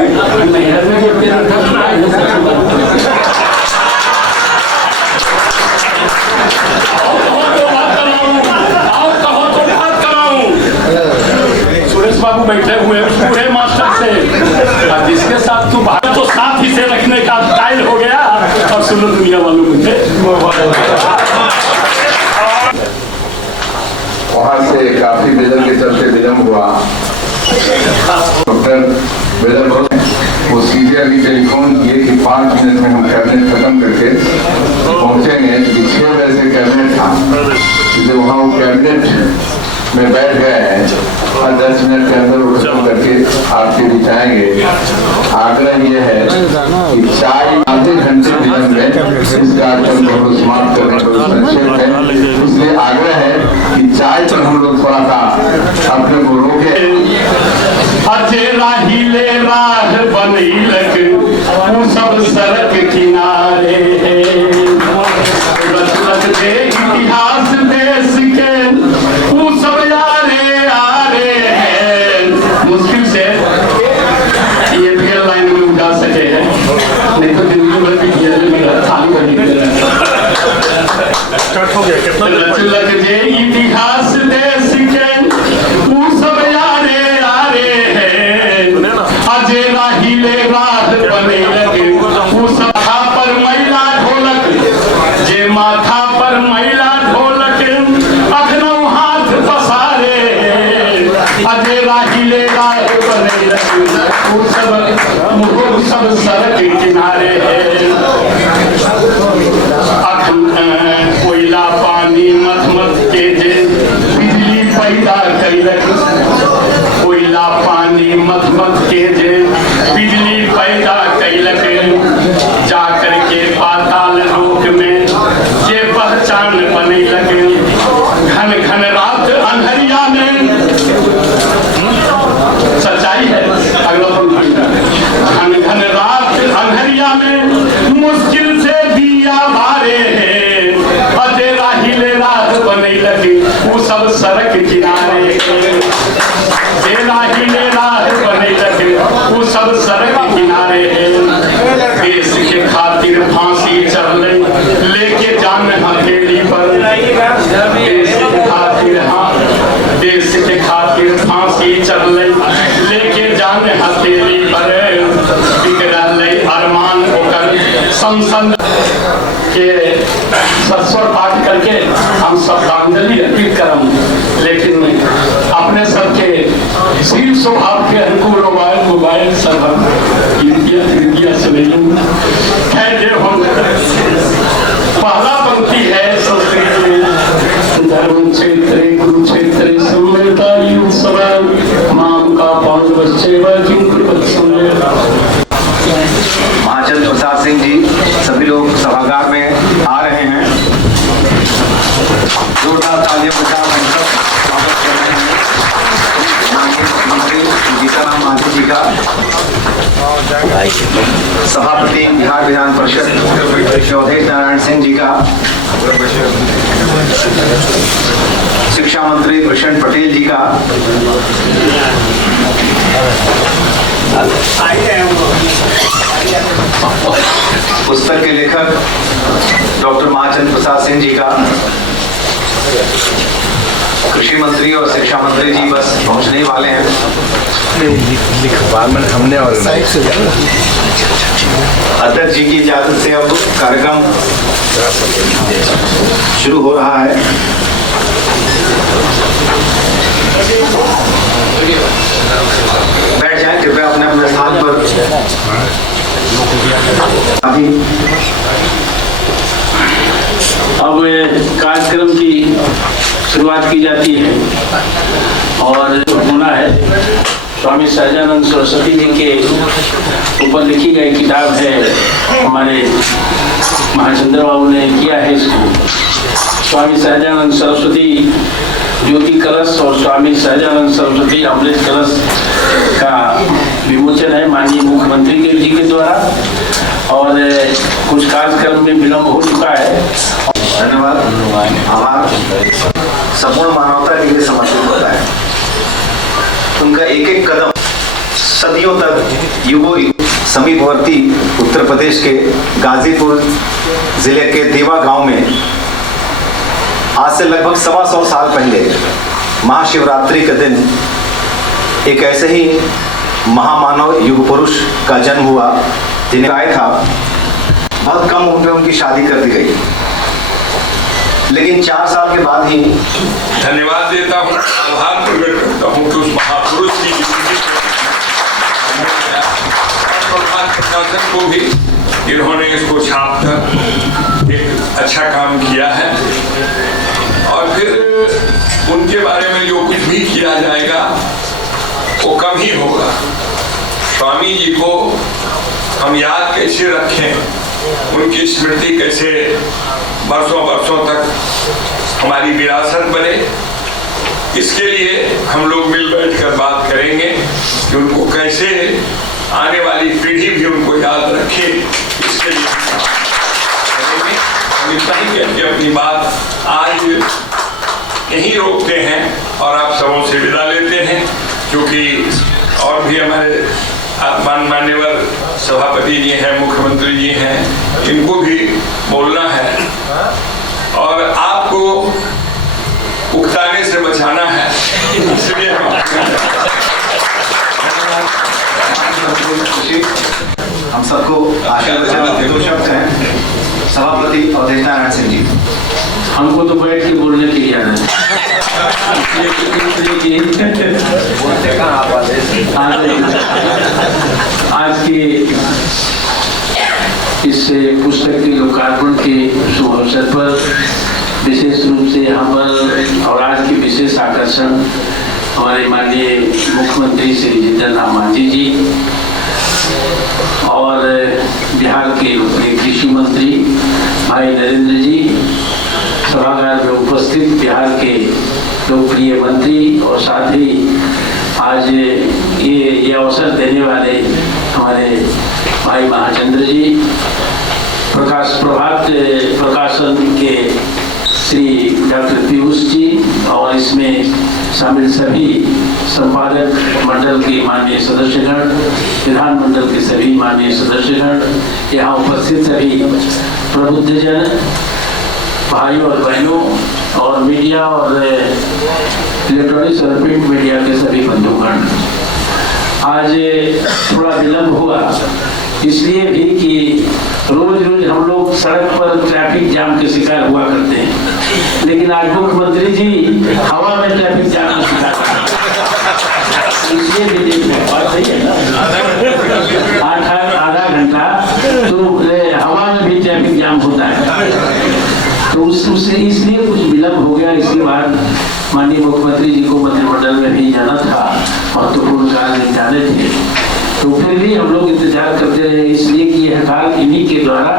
सुरेश बाबू बैठे हुए पूरे मास्टर से और जिसके साथ तू भाग तो साथ ही से रखने का स्टाइल हो गया। और सुनो दुनिया वालों मुझे वहाँ से काफी विजन के चलते विलम्ब हुआ। डॉक्टर विजन वो सीधे अभी टेलीफोन किए कि 5 मिनट में हम कैबिनेट खत्म करके पहुंचेंगे। 6 बजे से कैबिनेट था इसलिए वहाँ वो कैबिनेट में बैठ गए हैं और 10 मिनट के अंदर वो खत्म करके आपके बीच आएंगे। आग्रह ये है कि चाय आधे घंटे विलम्ब में इस कार्यक्रम को समाप्त करने को संक्षेप है। इसलिए आग्रह है कि चाय पर हम लोग थोड़ा सा अपने को रोके। अजे राही ले राह बनैलक वो सब सड़क किनारे रचलक दे इतिहास देश के वो सब यारे आरे हैं। मुश्किल से ये भी लाइन में उड़ा सके हैं नहीं तो जिंदगी भर भी जेल में खाली बनी रचलक दे इतिहास देश के वो सब यारे आरे हैं। अजे राही ले राह बनैलक वो सब पर मैला ढोलक जे माथा पर मैला ढोलक अखनौ हाथ पसारे। अजे राही ले राह बनैलक वो सब सड़क किनारे कोयला पानी मथ मथ के जे बिजली पैदा कैलक। कोयला पानी मथ मथ के जे बिजली पैदा कैलक। जा करके पाताल लोक में जे पहचान बनैलक। घन घन रात अंधरिया में सच्चाई है अगला घन घन रात अंधरिया में मुश्किल से दिया बारे है। अजे राही ले राह बनैलक वो सब सड़क किनारे। राही ले राह बनैलक वो सब सड़क किनारे है। देश के खातिर फांसी चढ़ लेके जान हथेली पर। देश के खातिर देश के खातिर फांसी चढ़ लेके जान हथेली पर। बिगड़ल अरमान होकर संसद के सस्वर पाठ करके हम श्रद्धांजलि अर्पित करम। लेकिन अपने सबके शील स्वभाव के अनुकूल मोबाइल सब हम कृपया से नहीं खैर हम श्रुति है संस्कृत धर्म क्षेत्रे कुरुक्षेत्रे सम्मेतायु सदा माम का पांडवश्चैव किं कृपत्सुमे। महाचंद्र प्रसाद सिंह जी सभी लोग सभागार में आ रहे हैं। जोरदार तालियों के साथ हम सब स्वागत कर रहे हैं मंत्री जीतन मांझी जी का। सभापति बिहार विधान परिषद अवधेश नारायण सिंह जी का, शिक्षा मंत्री प्रशांत पटेल जी का, पुस्तक के लेखक डॉक्टर महाचंद्र प्रसाद सिंह जी का, कृषि मंत्री और शिक्षा मंत्री जी बस पहुंचने वाले हैं। हमने और अध्यक्ष जी की इजाजत से अब कार्यक्रम शुरू हो रहा है। बैठ जाएं कृपया अपने अपने स्थान पर। अभी अब कार्यक्रम की शुरुआत की जाती है और होना है स्वामी सहजानंद सरस्वती जी के ऊपर लिखी गई किताब है। हमारे महाचंद्र बाबू ने किया है इसको। स्वामी सहजानंद सरस्वती ज्योति कलश और स्वामी सहजानंद सरस्वती अमृत कलश का विमोचन है माननीय मुख्यमंत्री के जी के द्वारा और कुछ कार्यक्रम में विलम्ब हो चुका है। धन्यवाद। आभार संपूर्ण मानवता के लिए समर्पित होता है। उनका एक एक कदम सदियों तक युगों समीपवर्ती उत्तर प्रदेश के गाजीपुर जिले के देवा गांव में आज से लगभग 125 साल पहले महाशिवरात्रि के दिन एक ऐसे ही महामानव युग पुरुष का जन्म हुआ जिन्हें आया था। बहुत कम उम्र में उनकी शादी कर दी गई, लेकिन 4 साल के बाद ही धन्यवाद देता हूँ, आभार प्रकट करता हूँ कि उस महापुरुष की प्रशासन को भी इन्होंने इसको छाप कर एक अच्छा काम किया है और फिर उनके बारे में जो कुछ भी किया जाएगा वो कम ही होगा। स्वामी जी को हम याद कैसे रखें, उनकी स्मृति कैसे वर्षों वर्षों तक हमारी विरासत बने, इसके लिए हम लोग मिल बैठ कर बात करेंगे कि उनको कैसे आने वाली पीढ़ी भी उनको याद रखे। इसके लिए करेंगे। हम इतना ही कहते अपनी बात आज यहीं रोकते हैं और आप सबों से विदा लेते हैं, क्योंकि और भी हमारे मान्यवर सभापति जी हैं, मुख्यमंत्री जी हैं, इनको भी बोलना है और आपको उकताने से बचाना है, इसलिए हम सबको आशीर्वाद दो शब्द हैं। सभापति अवधेश नारायण सिंह जी। हमको तो बैठ के बोलने के लिए आना है। आज के इस पुस्तक के लोकार्पण के शुभ अवसर पर विशेष रूप से यहाँ पर और आज के विशेष आकर्षण हमारे माननीय मुख्यमंत्री श्री जीतन राम मांझी जी और बिहार के कृषि मंत्री भाई नरेंद्र जी, सभागार में उपस्थित बिहार के लोकप्रिय मंत्री और साथ ही आज ये अवसर देने वाले हमारे भाई महाचंद्र जी, प्रभात प्रकाशन के श्री डॉक्टर पीयूष जी और इसमें शामिल सभी संपादक मंडल के माननीय सदस्यगण, विधानमंडल के सभी माननीय सदस्यगण, यहाँ उपस्थित सभी प्रबुद्धजन भाई और बहनों और मीडिया और इलेक्ट्रॉनिक्स और प्रिंट मीडिया के सभी बंधुगण। आज थोड़ा विलम्ब हुआ इसलिए भी कि रोज रोज हम लोग सड़क पर ट्रैफिक जाम के शिकार हुआ करते हैं, लेकिन आज मुख्यमंत्री जी हवा में ट्रैफिक जाम का शिकार इसलिए भी देख बात सही है ना, आधा घंटा तो हवा में भी ट्रैफिक जाम होता है। तो उससे इसलिए कुछ विलम्ब हो गया। इसके बाद माननीय मुख्यमंत्री जी को मंत्रिमंडल में भी जाना था, महत्वपूर्ण कार्य निपटाने थे, तो फिर भी हम लोग इंतजार करते रहे, इसलिए कि यह कार्य इन्हीं के द्वारा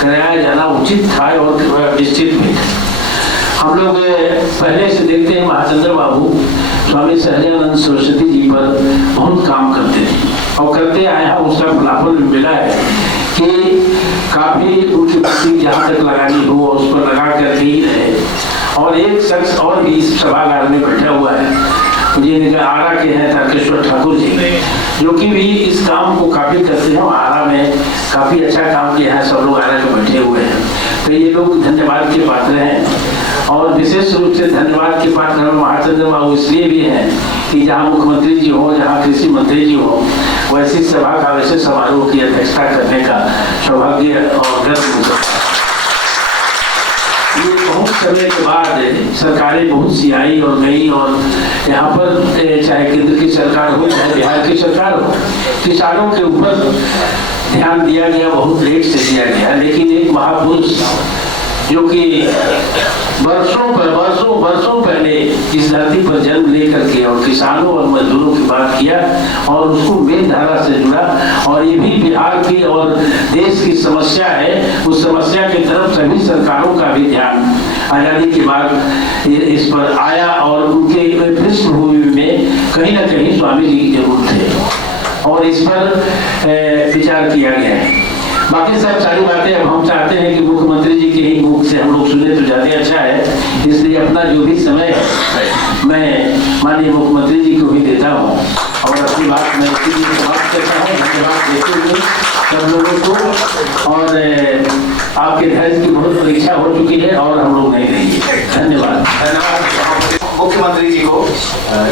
कराया जाना उचित था और निश्चित भी। हम लोग पहले से देखते हैं महाचंद्र बाबू स्वामी सहजानंद सरस्वती जी पर बहुत काम करते थे और करते आए हैं। उसका फलाफल मिला है कि काफी उनकी बत्ती जहाँ तक लगानी हो उस पर लगा कर ही रहे। और एक शख्स और भी इस सभागार में बैठा हुआ है, ये आरा के हैं तारकेश्वर ठाकुर जी, जो कि भी इस काम को काफी करते हैं। आरा में काफी अच्छा काम किया है, सब लोग आरा के बैठे हुए हैं, तो ये लोग धन्यवाद के पात्र हैं। और विशेष रूप से धन्यवाद के पात्र महाचंद्र बाबू इसलिए भी हैं कि जहाँ मुख्यमंत्री जी हो, जहाँ कृषि मंत्री जी हो, वैसी सभा का वैसे समारोह की अध्यक्षता करने का सौभाग्य और गर्व। ये बहुत समय के बाद सरकारें बहुत सी आई और गई, और यहाँ पर चाहे केंद्र की सरकार हो चाहे बिहार की सरकार हो, किसानों के ऊपर ध्यान दिया गया, बहुत लेट से दिया गया। लेकिन एक महापुरुष जो कि वर्षों पहले इस धरती पर जन्म लेकर के और किसानों और मजदूरों की बात किया और उसको मेन धारा से जुड़ा, और ये भी बिहार की और देश की समस्या है, उस समस्या की तरफ सभी सरकारों का भी ध्यान आजादी के बाद इस पर आया। और उनके पृष्ठभूमि में कहीं ना कहीं स्वामी जी जरूर थे और इस पर विचार किया गया है। बाकी सब सारी बातें अब हम चाहते हैं कि मुख्यमंत्री जी के ही मुख से हम लोग सुने तो ज्यादा अच्छा है, इसलिए अपना जो भी समय है मैं माननीय मुख्यमंत्री जी को भी देता हूँ और अपनी बात मैं इसके लिए समाप्त करता हूँ। धन्यवाद देते हुए सब लोगों को, और आपके धैर्य की बहुत परीक्षा हो चुकी है और हम लोग नहीं देंगे। धन्यवाद। मुख्यमंत्री जी को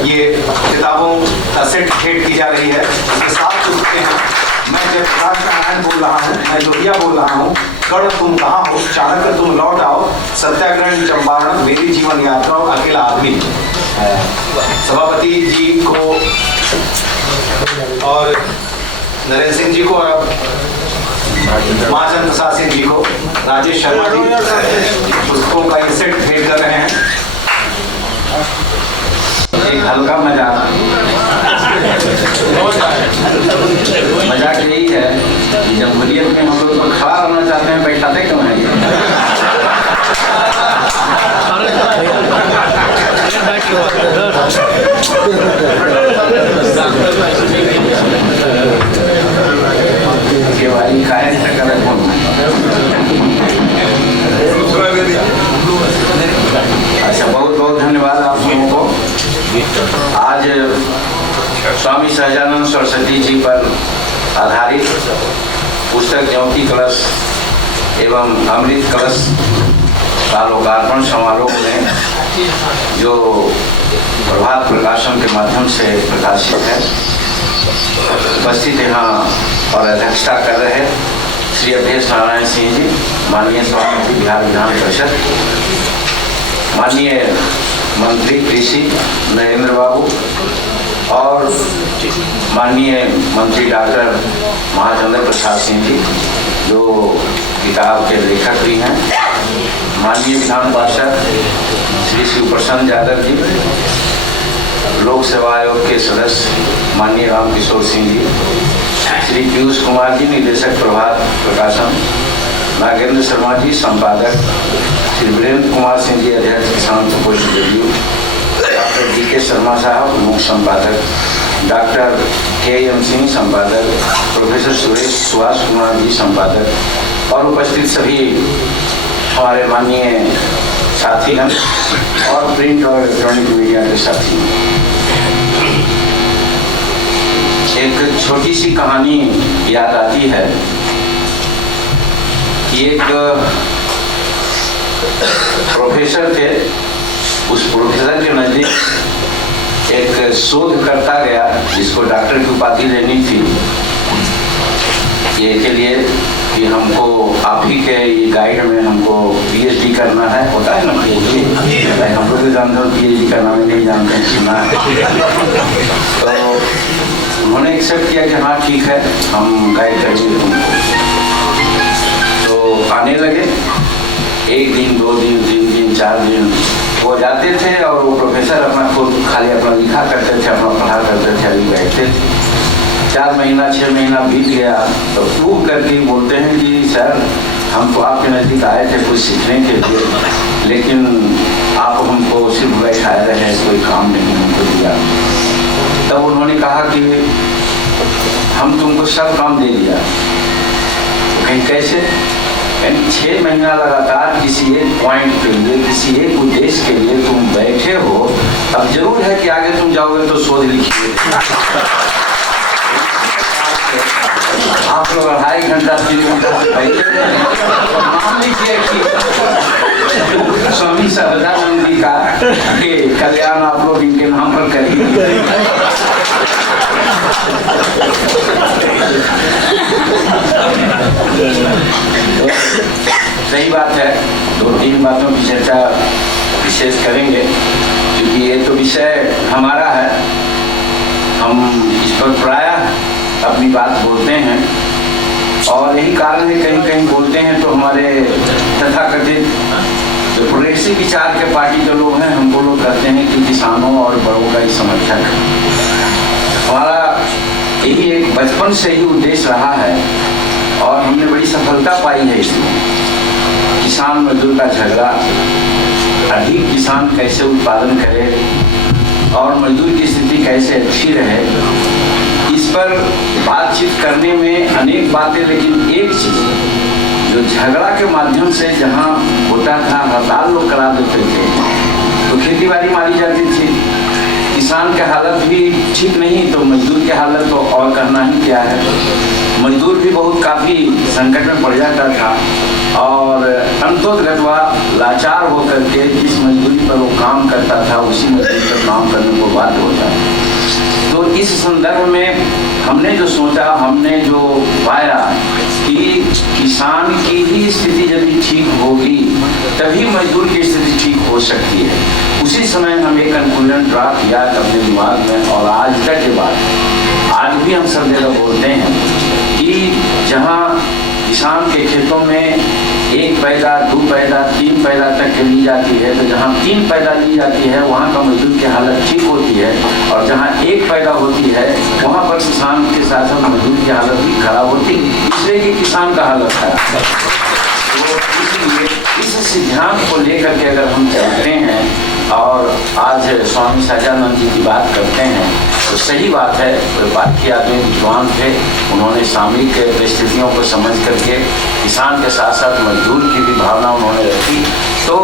ये किताबों का सेट भेंट की जा रही है। इसके साथ चुके हैं। मैं जब नारायण बोल रहा हूँ, मैं लोहिया बोल रहा हूँ, कर्ण तुम कहाँ हो, चाणक्य तुम लौट आओ, सत्याग्रह चंपारण मेरी जीवन यात्रा और अकेला आदमी। सभापति जी को और नरेंद्र सिंह जी को और महाचंद्र प्रसाद सिंह जी को राजेश शर्मा जी पुस्तकों का ये सेट भेंट कर रहे हैं। एक हल्का मजाक यही है कि जमहूरियत में हम लोग तो खड़ा रहना चाहते हैं, बैठाते क्यों हैं? अच्छा, बहुत बहुत धन्यवाद आप लोगों को। आज स्वामी सहजानंद सरस्वती जी पर आधारित पुस्तक ज्योति कलश एवं अमृत कलश का लोकार्पण समारोह में जो प्रभात प्रकाशन के माध्यम से प्रकाशित है, उपस्थित यहाँ और अध्यक्षता कर रहे श्री अवधेश नारायण सिंह जी, माननीय सभापति बिहार विधान परिषद, माननीय मंत्री कृषि नरेंद्र बाबू और माननीय मंत्री डॉक्टर महाचंद्र प्रसाद सिंह जी जो किताब के लेखक भी हैं, माननीय विधान पार्षद श्री शिवप्रसन्न यादव जी, लोक सेवा आयोग के सदस्य माननीय रामकिशोर सिंह जी, श्री पीयूष कुमार जी निदेशक प्रभात प्रकाशन, नागेंद्र शर्मा जी संपादक, श्री वीरेंद्र कुमार सिंह जी अध्यक्ष किसान प्रकोष्ठ जदयू, डॉक्टर DK शर्मा साहब मुख्य संपादक, डॉक्टर KM सिंह संपादक, प्रोफेसर सुभाष कुमार जी संपादक और उपस्थित सभी हमारे माननीय साथी हैं और प्रिंट और इलेक्ट्रॉनिक मीडिया के साथी। एक छोटी सी कहानी याद आती है कि एक प्रोफेसर थे, उस प्रोफेसर के नजदीक एक शोधकर्ता गया जिसको डॉक्टर की उपाधि लेनी थी, ये के लिए कि हमको आप ही के ये गाइड में हमको PhD करना है, होता है ना PhD, हम लोग भी जानते हैं PhD करना में नहीं जानते हैं, सुना है। तो उन्होंने एक्सेप्ट किया कि हाँ ठीक है हम गाइड करेंगे तुमको। तो आने लगे 1 दिन 2 दिन 3 दिन 4 दिन वो जाते थे और वो प्रोफेसर अपना खुद खाली अपना लिखा करते थे, अपना पढ़ा करते थे, अभी बैठते थे। 4 महीना 6 महीना बीत गया तो प्रूव करके बोलते हैं कि सर हम तो आपके नज़दीक आए थे कुछ सीखने के लिए, लेकिन आप हमको सिर्फ बैठाए रहे, कोई काम नहीं हमको दिया। तब उन्होंने कहा कि हम तुमको सब काम दे दिया। कहीं कैसे? 6 महीना लगातार किसी एक पॉइंट के लिए, किसी एक उद्देश्य के लिए तुम बैठे हो। अब जरूर है कि आगे तुम जाओगे तो शोध लिखिए। आप लोग 2.5 घंटा 3 घंटा से बैठे मान लीजिए कि स्वामी सर्वदानंद जी का कल्याण आप लोग इनके नाम पर करिए। सही बात है, 2-3 बातों की चर्चा विशेष करेंगे क्योंकि ये तो विषय हमारा है। हम इस पर प्रायः अपनी बात बोलते हैं और यही कारण है कहीं कहीं बोलते हैं तो हमारे तथाकथित जो प्रोग्रेसिव विचार के पार्टी के लोग हैं हमको लोग कहते हैं कि किसानों और बड़ों का ही समर्थक है। हमारा यही एक बचपन से ही उद्देश्य रहा है और हमने बड़ी सफलता पाई है इसमें। किसान मजदूर का झगड़ा, अधिक किसान कैसे उत्पादन करे और मजदूर की स्थिति कैसे अच्छी रहे, इस पर बातचीत करने में अनेक बातें, लेकिन एक चीज़ जो झगड़ा के माध्यम से जहाँ होता था, हड़ताल लोग करा देते थे तो खेती बाड़ी मारी जाती थी। किसान की हालत भी ठीक नहीं तो मजदूर की हालत तो और कहना ही क्या है। मजदूर भी बहुत काफ़ी संकट में पड़ जाता था और अंतोतगतवा लाचार होकर के जिस मजदूरी पर वो काम करता था उसी मजदूरी पर काम करने को बाध्य होता है। तो इस संदर्भ में हमने जो सोचा, हमने जो पाया कि किसान की ही स्थिति यदि ठीक होगी तभी मजदूर की स्थिति ठीक हो सकती है। उसी समय हम एक कंक्लूजन ड्रा किया अपने दिमाग में और आज तक के बाद आज भी हम सब जगह बोलते हैं कि जहाँ किसान के खेतों में 1 पैदा 2 पैदा 3 पैदा तक ली जाती है तो जहाँ 3 पैदा ली जाती है वहाँ का मजदूर की हालत ठीक होती है और जहाँ 1 पैदा होती है वहाँ पर किसान के साथ साथ मजदूर की हालत भी खराब होती है, इसलिए कि किसान का हालत खराब है। तो इसलिए इस सिद्धांत को लेकर के अगर हम चलते हैं और आज स्वामी सहजानंद जी की बात करते हैं तो सही बात है। बाकी आदमी विद्वान थे, उन्होंने सामयिक परिस्थितियों को समझ करके किसान के साथ साथ मजदूर की भी भावना उन्होंने रखी। तो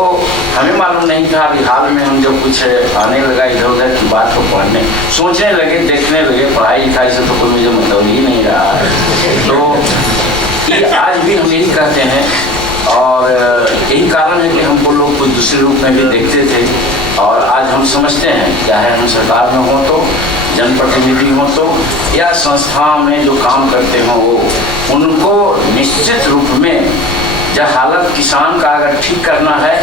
हमें मालूम नहीं था, अभी हाल में हम जब कुछ आने लगा इधर उधर की बात को पढ़ने सोचने लगे, देखने लगे, पढ़ाई लिखाई से तो कोई मुझे मतलब ही नहीं रहा है। तो ये आज भी हम यही कहते हैं और यही कारण है कि हमको लोग कुछ दूसरे रूप में भी देखते थे और आज हम समझते हैं, चाहे हम सरकार में हो तो, जनप्रतिनिधि हो तो या संस्थाओं में जो काम करते हों वो, उनको निश्चित रूप में जब हालत किसान का अगर ठीक करना है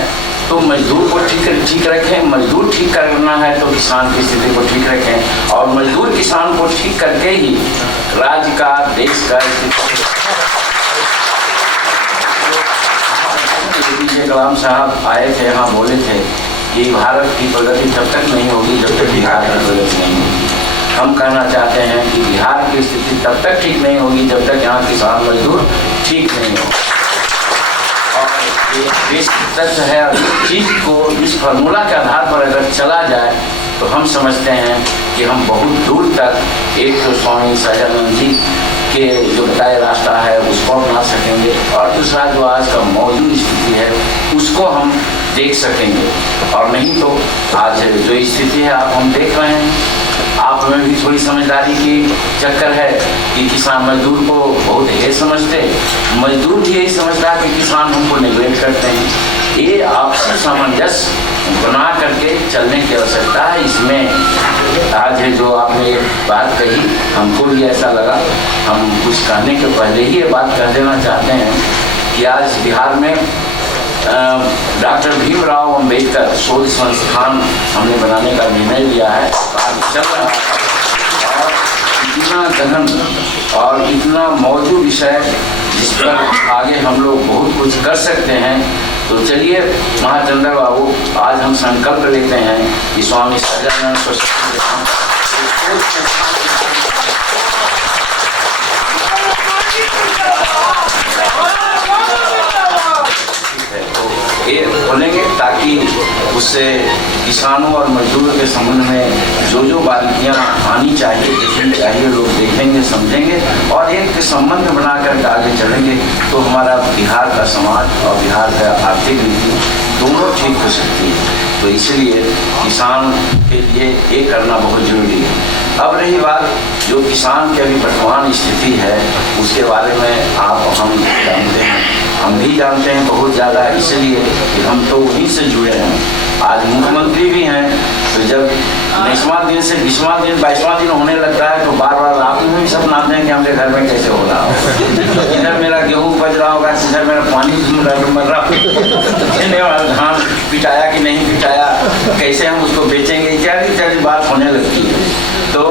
तो मजदूर को ठीक रखें, मजदूर ठीक करना है तो किसान की स्थिति को ठीक रखें और मजदूर किसान को ठीक करके ही राज्य का, देश का कलाम साहब आए थे, यहाँ बोले थे कि भारत की प्रगति तब तक नहीं होगी जब तक बिहार की प्रगति नहीं होगी। हम कहना चाहते हैं कि बिहार की स्थिति तब तक ठीक नहीं होगी जब तक यहाँ किसान मजदूर ठीक नहीं हो। और ये बेसिक तथ्य है, इस चीज़ को इस फार्मूला के आधार पर अगर चला जाए तो हम समझते हैं कि हम बहुत दूर तक एक तो स्वामी सहजानंद जी के जो बताए रास्ता है उसको अपना सकेंगे और दूसरा जो आज का मौजूद स्थिति है उसको हम देख सकेंगे। और नहीं तो आज जो स्थिति है आप हम देख रहे हैं, आप में भी थोड़ी समझदारी की चक्कर है कि किसान मजदूर को बहुत ये समझते, मजदूर भी यही समझता है कि किसान हमको नेग्लेक्ट करते हैं। ये आपसी सामंजस्य बना करके चलने की आवश्यकता है। इसमें आज जो आपने बात कही हमको भी ऐसा लगा, हम कुछ कहने के पहले ही ये बात कह देना चाहते हैं कि आज बिहार में डॉक्टर भीमराव अंबेडकर शोध संस्थान हमने बनाने का निर्णय लिया है, कार्य चल रहा है और इतना गहन और इतना मौजूद विषय जिस पर आगे हम लोग बहुत कुछ कर सकते हैं। तो चलिए महाचंद्र बाबू, आज हम संकल्प लेते हैं कि स्वामी सच्चिदानंद सरस्वती के नाम ये बोलेंगे ताकि उससे किसानों और मजदूरों के संबंध में जो जो बारीकियां आनी चाहिए, देखनी चाहिए, लोग देखेंगे, समझेंगे और एक संबंध बनाकर आगे चलेंगे तो हमारा बिहार का समाज और बिहार का आर्थिक नीति दोनों ठीक हो सकती है। तो इसलिए किसान के लिए ये करना बहुत जरूरी है। अब रही बात जो किसान की अभी वर्तमान स्थिति है उसके बारे में हम जानते हैं, हम भी जानते हैं बहुत ज़्यादा, इसलिए कि हम तो उन्हीं से जुड़े हैं। आज मुख्यमंत्री भी हैं, तो जब 19वां दिन से 20वां दिन 22वां दिन होने लगता है तो बार बार रात में भी सपना आते हैं कि हमारे घर में कैसे हो रहा होगा, इधर मेरा गेहूँ उपज रहा होगा, इधर मेरा पानी मर रहा होगा, धान पिटाया कि नहीं पिटाया, कैसे हम उसको बेचेंगे, इत्यादि इत्यादि बात होने लगती है। तो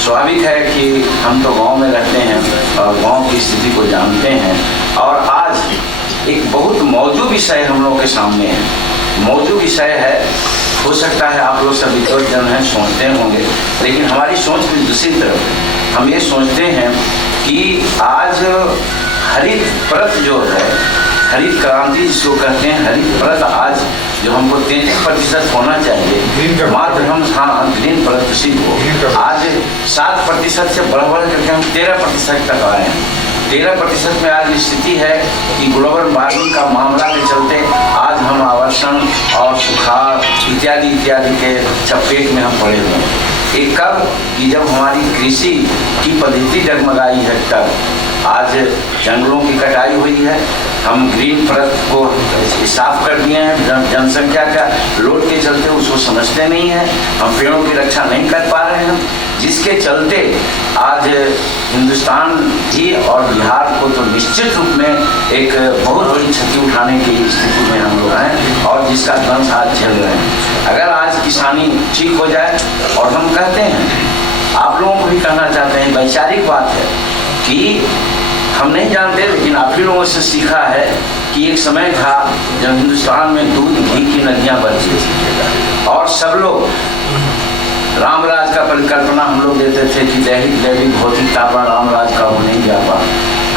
स्वाभाविक है कि हम तो गांव में रहते हैं और गांव की स्थिति को जानते हैं और आज एक बहुत मौजूद विषय हम लोगों के सामने है। मौजूद विषय है, हो सकता है आप लोग सब विद्वजन हैं, सोचते होंगे, लेकिन हमारी सोच भी दूसरी तरफ है। हम ये सोचते हैं कि आज हरित प्रत जो है, हरित क्रांति जिसको कहते हैं, हरित प्रत आज जो हमको 33% होना चाहिए, मात्र हम ग्रीन प्रत उसी को आज 7% से बढ़ करके हम 13% तक आए हैं। 13% में आज स्थिति है कि ग्लोबल वार्मिंग का मामला के चलते आज हम आवर्षण और सुखाड़ इत्यादि इत्यादि के चपेट में हम पड़े हुए हैं। एक कब कि जब हमारी कृषि की पद्धति डगमगाई है, तब आज जंगलों की कटाई हुई है, हम ग्रीन परत को साफ कर दिए हैं, जनसंख्या का लोड के चलते उसको समझते नहीं है, हम पेड़ों की रक्षा नहीं कर पा रहे हैं, जिसके चलते आज हिंदुस्तान भी और बिहार को तो निश्चित रूप में एक बहुत बड़ी क्षति उठाने की स्थिति में हम लोग हैं और जिसका दंश आज झेल रहे हैं। अगर आज किसानी ठीक हो जाए, और हम कहते हैं, आप लोगों को भी कहना चाहते हैं, वैचारिक बात है कि हम नहीं जानते, लेकिन आप ही लोगों से सीखा है कि एक समय था जब हिंदुस्तान में दूध घी की नदियाँ बहती थी और सब लोग रामराज का परिकल्पना हम लोग देते थे कि दैविक भौतिकता पर रामराज का हो नहीं जा पा।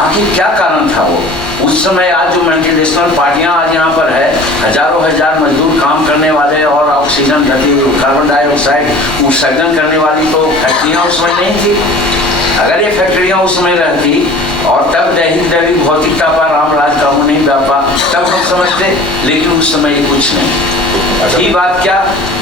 आखिर क्या कारण था वो? उस समय आज जो मल्टीनेशनल पार्टियां आज यहाँ पर है, हजारों हजार मजदूर काम करने वाले और ऑक्सीजन कार्बन डाइऑक्साइड उत्सर्जन करने वाली तो फैक्ट्रियाँ उस समय नहीं थी। अगर ये फैक्ट्रियाँ उस समय रहती और तब दैविक भौतिकता पर रामराज का हो नहीं व्यापा, तब हम समझते, लेकिन उस समय ये कुछ नहीं। अच्छी बात क्या,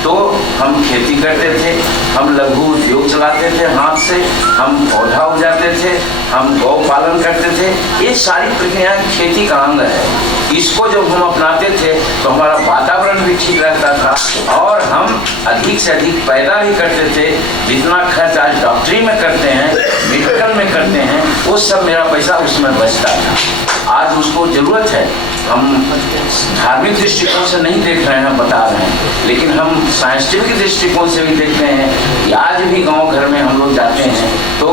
तो हम खेती करते थे, हम लघु उद्योग चलाते थे, हाथ से हम पौधा उगाते थे, हम गौ पालन करते थे, ये सारी प्रक्रिया खेती का अंग है। इसको जब हम अपनाते थे तो हमारा वातावरण भी ठीक रहता था और हम अधिक से अधिक पैदा भी करते थे। जितना खर्च आज डॉक्टरी में करते हैं, मेडिकल में करते हैं, वो सब मेरा पैसा उसमें बचता था। आज उसको जरूरत है, हम धार्मिक दृष्टिकोण से नहीं देख रहे हैं, बता रहे हैं, लेकिन हम साइंटिफिक दृष्टिकोण से भी देखते हैं कि आज भी गांव घर में हम लोग जाते हैं तो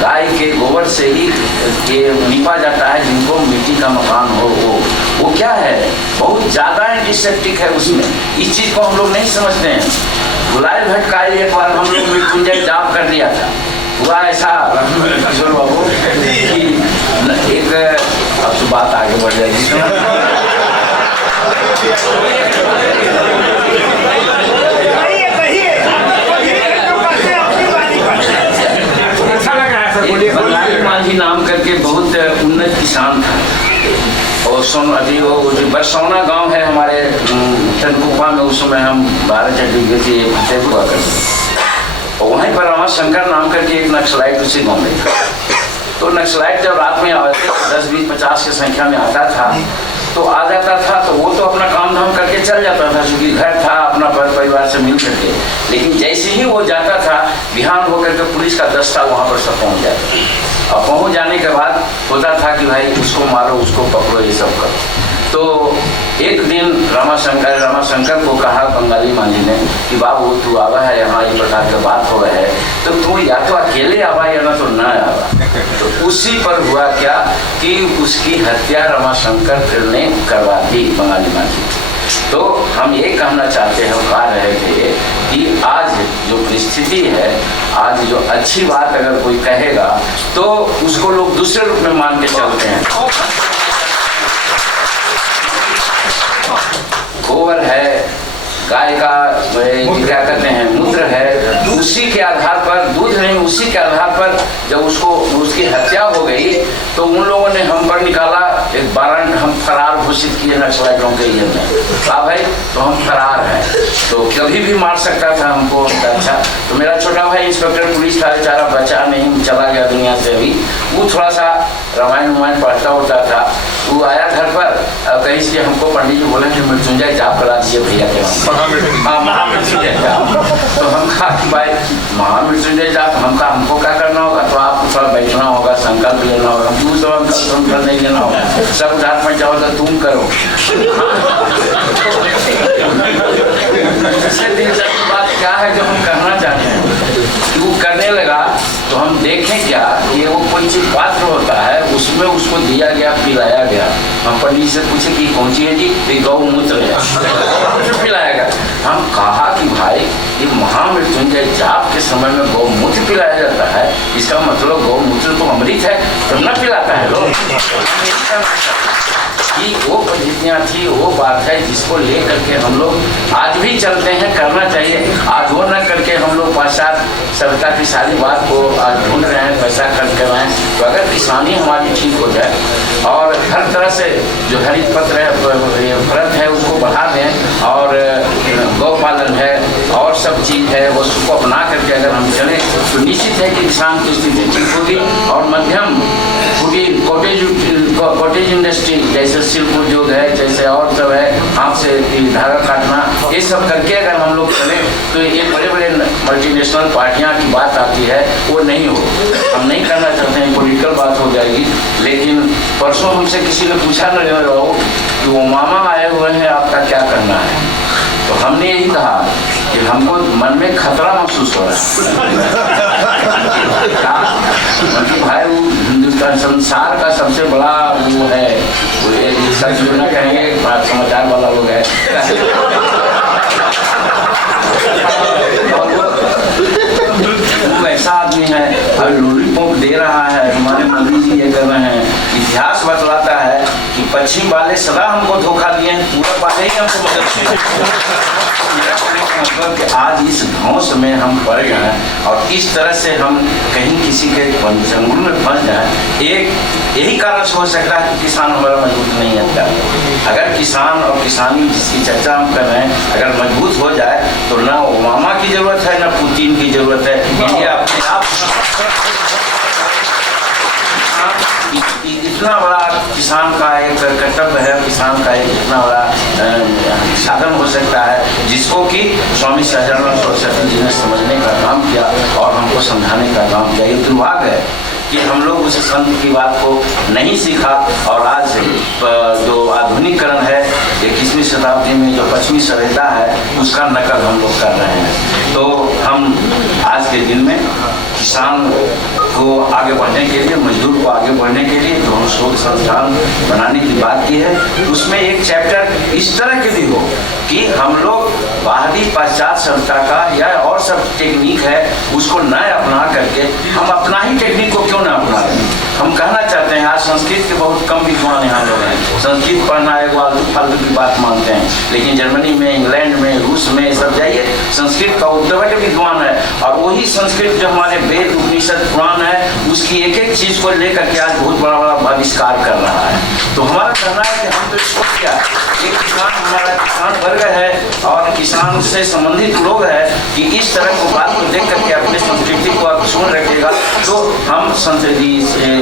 गाय के गोबर से ही निपा जाता है, जिनको मिट्टी का मकान हो वो क्या है, बहुत ज़्यादा एंटीसेप्टिक है उसमें। इस चीज़ को हम लोग नहीं समझते हैं। गुलाल भट्ट का एक बार हम लोग मृत्युंजय जाप कर दिया था, हुआ ऐसा किशोर बाबू कि एक, अब तो बात आगे बढ़ जाएगी। माझी नाम करके बहुत उन्नत किसान था और बरसौना गांव है हमारे टनकुपा में। उस समय हम 12 चड्डी गए थे, फतेह हुआ करते और वहीं पर रमाशंकर शंकर नाम करके एक नक्सलाइट उसी गाँव में था। तो नक्सलाइट जब रात में आते 10, 20, 50 की संख्या में आता था तो आ जाता था, तो वो तो अपना काम धाम करके चल जाता था, क्योंकि घर था अपना परिवार से मिल करके। लेकिन जैसे ही वो जाता था, बिहान होकर के पुलिस का दस्ता वहाँ पर सब पहुँच जाता। और पहुँच जाने के बाद होता था कि भाई उसको मारो, उसको पकड़ो, ये सब करो। तो एक दिन रमाशंकर को कहा बंगाली मांझी ने कि बाबू तू आवा है यहाँ, ये प्रकार का बात हो रहा है, तो तू या तो अकेले आवा या ना तो न आवा। तो उसी पर हुआ क्या कि उसकी हत्या रमाशंकर ने करवा दी बंगाली मांझी। तो हम ये कहना चाहते हैं, कह रहे थे कि आज जो परिस्थिति है, आज जो अच्छी बात अगर कोई कहेगा तो उसको लोग दूसरे रूप में मान के चलते हैं। गोबर है, गाय का क्या कहते हैं मूत्र है, उसी के आधार पर, दूध नहीं, उसी के आधार पर जब उसकी हत्या हो गई तो उन लोगों ने हम पर निकाला एक वारंट, हम फरार घोषित किए नक्सलाइटों के ये में। कहा भाई तो हम फरार हैं, तो कभी भी मार सकता था हमको। अच्छा, तो मेरा छोटा भाई इंस्पेक्टर पुलिस था, बेचारा बचा नहीं, चला गया दुनिया से। अभी वो थोड़ा सा रामायण पढ़ता होता था, वो आया घर पर, कहीं से हमको पंडित जी बोले कि मृत्युंजय जाप करा दिए भैया के महामृत्युंजय जाप। तो हम कहा कि भाई महामृत्युंजय जाप हमको क्या करना होगा, तो आपको थोड़ा बैठना होगा, संकल्प लेना होगा, संकल्प नहीं लेना होगा, सब उधार में जाओ तो तुम करो। इससे दिलचस्प बात क्या है जो हम कहना चाहते हैं कि वो करने लगा तो हम देखें क्या कि वो कोई चीज पात्र होता है, उसमें उसको दिया गया, पिलाया गया। हम पंडित से पूछे कि कौन सी है जी, गौमूत्र है, पिलाया गया। हम कहा कि भाई ये महामृत्युंजय जाप के समय में गौमूत्र पिलाया जाता है, इसका मतलब गौमूत्र तो अमृत है, तब न पिलाता है लोग। कि वो पद्धतियाँ थी, वो बात है जिसको लेकर के हम लोग आज भी चलते हैं, करना चाहिए। आज वो न करके हम लोग पाश्चात्य सभ्यता की सारी बात को आज ढूंढ रहे हैं, पैसा खर्च कर रहे हैं। तो अगर किसानी हमारी ठीक हो जाए और हर तरह से जो हरित पत्र है, व्रत है, उसको बढ़ा दें, और गौ पालन है और सब चीज़ है, उसको अपना करके अगर हम चलें तो निश्चित है कि किसान की स्थिति ठीक होगी। और मध्यम कॉटेज इंडस्ट्री जैसे शिल्प उद्योग है, जैसे और सब है, हाथ से धागा काटना, ये सब करके अगर हम लोग चलें तो ये बड़े बड़े मल्टीनेशनल पार्टियां की बात आती है वो नहीं हो। हम नहीं करना चाहते हैं, पॉलिटिकल बात हो जाएगी। लेकिन परसों हमसे किसी ने पूछा न रहो कि वो मामा आए हुए हैं, आपका क्या करना है। तो हमने यही कहा कि हमको मन में खतरा महसूस हो रहा है। भाई वो हिंदुस्तान संसार का सबसे बड़ा वो है, वो सच जो ना कहेंगे, समाचार वाला लोग है, वो ऐसा आदमी है, अभी लॉलीपॉप दे रहा है, हमारे मोदी जी ये कर रहे हैं। इतिहास बतलाता है कि पश्चिम वाले सदा हमको धोखा दिए हैं, पूरब वाले ही हमको मदद किए। मतलब कि आज इस धौंस में हम पड़ गए हैं और इस तरह से हम कहीं किसी के जंगल में फंस जाए। एक यही कारण से हो सकता है कि किसान हमारा मजबूत नहीं है। अगर किसान और किसानी जिसकी चर्चा हम कर रहे हैं अगर मजबूत हो जाए तो ना ओबामा की जरूरत है, ना पुतिन की जरूरत है। इंडिया अपने आप इतना बड़ा किसान का एक कर्तव्य है, किसान का एक इतना बड़ा साधन हो सकता है जिसको कि स्वामी सहजानंद सरस्वती जी ने समझने का काम किया और हमको समझाने का काम किया। ये दुर्भाग्य है कि हम लोग उस संत की बात को नहीं सीखा और आज जो आधुनिकीकरण है 21वीं शताब्दी में जो पश्चिमी सभ्यता है उसका नकल हम लोग कर रहे हैं। तो हम आज के दिन में किसान को आगे बढ़ने के लिए, मजदूर को आगे बढ़ने के लिए जो हम शोध संस्थान बनाने की बात की है उसमें एक चैप्टर इस तरह के भी हो कि हम लोग बाहरी पाश्चात्य सभ्यता का या और सब टेक्निक है उसको न अपना करके हम अपना ही टेक्निक को क्यों न अपना लें। हम कहना चाहते हैं आज संस्कृत के बहुत कम विद्वान यहाँ लोग हैं, संस्कृत पढ़ना एक फालतू की बात मानते हैं, लेकिन जर्मनी में, इंग्लैंड में, रूस में सब जाइए संस्कृत का उद्दवट विद्वान है और वही संस्कृत जो हमारे वेद उपनिषद पुराण है उसकी एक एक चीज को लेकर के आज बहुत बड़ा बड़ा आविष्कार कर रहा है। तो हमारा कहना है कि हम तो इसको क्या एक किसान, हमारा किसान वर्ग है और किसान से संबंधित लोग हैं कि इस तरह को बात को देख करके अपने संस्कृति को अक्षुण्ण रखेगा तो हम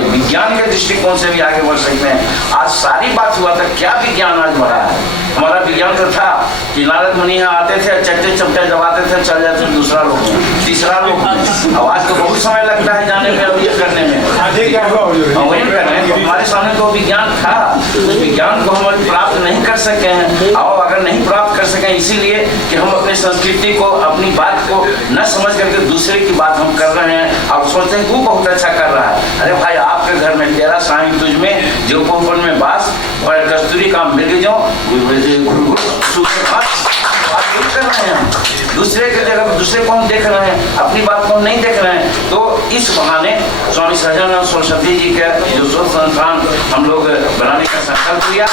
विज्ञान के दृष्टिकोण से भी आगे बढ़ सकते हैं। आज सारी बात हुआ था, क्या विज्ञान आज बढ़ा है। हमारा विज्ञान तो था कि नारद मुनि यहाँ आते थे, चट्टे चपटे दबाते थे, चल जाते हैं दूसरा लोक में, तीसरा लोक में। आवाज तो बहुत समय लगता है जाने में और ये करने में, वही कर रहे हैं। तो हमारे सामने तो विज्ञान था, उस विज्ञान को हम प्राप्त नहीं कर सके हैं। और अगर नहीं प्राप्त कर सके इसीलिए कि हम अपनी संस्कृति को, अपनी बात को न समझ करके दूसरे की बात हम कर रहे हैं और सोचते हैं वो बहुत अच्छा कर रहा है। अरे भाई आपके घर में 13 साईं तुझ में जो कोपन में बास और कस्तूरी का मृग जो कर रहे हैं, दूसरे के जगह दूसरे को हम देख रहे हैं, अपनी बात को हम नहीं देख रहे हैं। तो इस बहाने स्वामी सहजानंद सरस्वती जी का जो शोध संस्थान हम लोग बनाने का संकल्प लिया,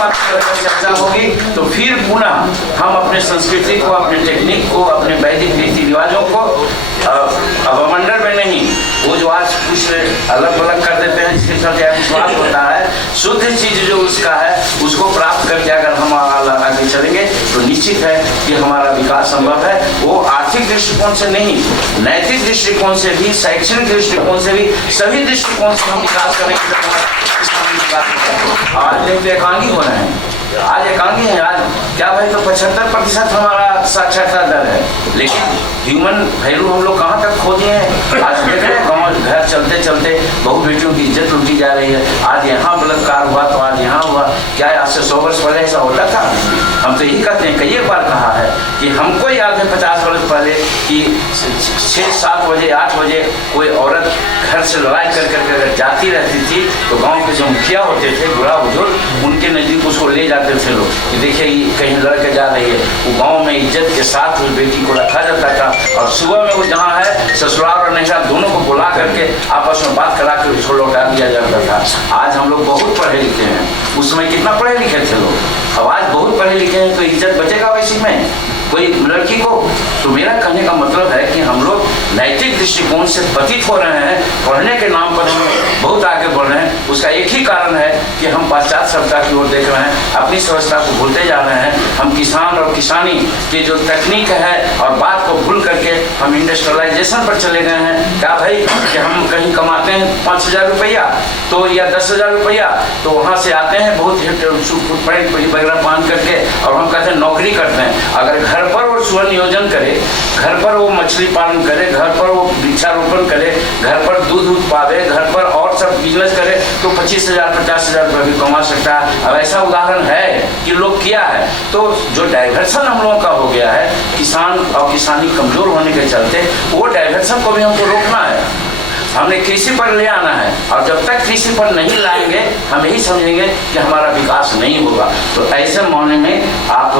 चर्चा होगी तो फिर पुनः हम अपने संस्कृति को, अपने टेक्निक को, अपने वैदिक रीति रिवाजों को अवमंडल में नहीं, वो जो आज कुछ अलग अलग कर देते हैं जिसके साथ विश्वास होता है, शुद्ध चीज जो उसका है उसको प्राप्त करके अगर हम आगे चलेंगे तो निश्चित है कि हमारा विकास संभव है। वो आर्थिक दृष्टिकोण से नहीं, नैतिक दृष्टिकोण से भी, शैक्षणिक दृष्टिकोण से भी, सभी दृष्टिकोण से हम विकास करेंगे। आज देख एकांगी हो रहे हैं, आज एकांगी है। आज क्या भाई तो 75% हमारा साक्षरता दर है, लेकिन ह्यूमन वैल्यू हम लोग कहाँ तक खो दिए हैं। आज देख रहे हैं गाँव घर चलते चलते बहु बेटियों की इज्जत लूटी जा रही है। आज यहाँ बलात्कार हुआ तो आज यहाँ हुआ, क्या आज से 100 वर्ष पहले ऐसा होता था? हम तो यही कहते हैं, कई बार कहा है कि हमको याद है 50 वर्ष पहले कि 6-7 बजे 8 बजे कोई औरत घर से लड़ाई कर कर जाती रहती थी तो गांव के जो मुखिया होते थे, बूढ़ा बुजुर्ग, उनके नजदीक उसको ले जाते थे लोग कि देखिए कहीं लड़के जा रही है। वो गांव में इज्जत के साथ उस बेटी को रखा जाता था और सुबह में वो जहाँ है ससुराल और नैहरा दोनों को बुला करके आपस में बात करा कर उसको लौटा दिया जाता था। आज हम लोग बहुत पढ़े लिखे हैं, उस समय कितना पढ़े लिखे थे लोग, अब आज बहुत पढ़े लिखे हैं तो इज्जत बचेगा वैसी में कोई लड़की को? तो मेरा कहने का मतलब है कि हम लोग नैतिक दृष्टिकोण से पतित हो रहे हैं, पढ़ने के नाम पर हम बहुत आगे बढ़ रहे हैं। उसका एक ही कारण है कि हम पाश्चात्य सभ्यता की ओर देख रहे हैं, अपनी सभ्यता को भूलते जा रहे हैं। हम किसान और किसानी की जो तकनीक है और बात को भूल करके हम इंडस्ट्रियलाइजेशन पर चले गए हैं। क्या भाई कि हम कहीं कमाते हैं 5,000 रुपया तो या 10,000 रुपया, तो वहाँ से आते हैं बहुत वगैरह बांध करके और हम कहते हैं नौकरी करते हैं। अगर घर पर वो सुवन नियोजन करे, घर पर वो मछली पालन करे, घर पर वो वृक्षारोपण करे, घर पर दूध उत्पादे, घर पर और सब बिजनेस करे तो 25,000 50,000 रुपये भी कमा सकता है। अब ऐसा उदाहरण है कि लोग किया है। तो जो डाइवर्सन हम लोगों का हो गया है किसान और किसानी कमजोर होने के चलते, वो डाइवर्सन को भी हमको रोकना है। हमने कृषि पर ले आना है और जब तक कृषि पर नहीं लाएंगे हम यही समझेंगे कि हमारा विकास नहीं होगा। तो ऐसे मामले में आप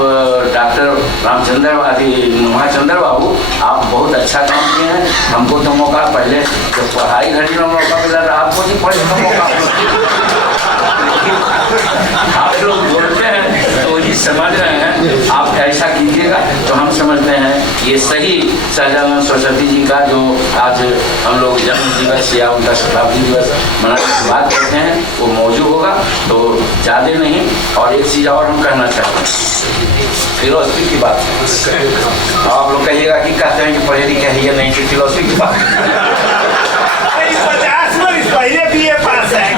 डॉक्टर रामचंद्र महाचंद्र बाबू आप बहुत अच्छा काम किए हैं। हमको तो मौका पहले जब पढ़ाई घड़ी में मौका मिला था, आपको भी पढ़ने का मौका आप लोग बोलते हैं तो ये समझ रहे हैं, आप ऐसा कीजिएगा तो हम समझते हैं ये सही सहजानंद सरस्वती जी का जो आज हम लोग जन्म दिवस या उनका शताब्दी दिवस मनाने की बात करते हैं वो मौजूद होगा। तो ज़्यादा नहीं, और एक चीज़ और हम कहना चाहते हैं, फिलोसफी की बात। आप लोग कहिएगा कि कहते हैं कि पढ़े लिखे है ये नहीं, कि फिलोसफी की बात 50 वर्ष पहले भी ये पास है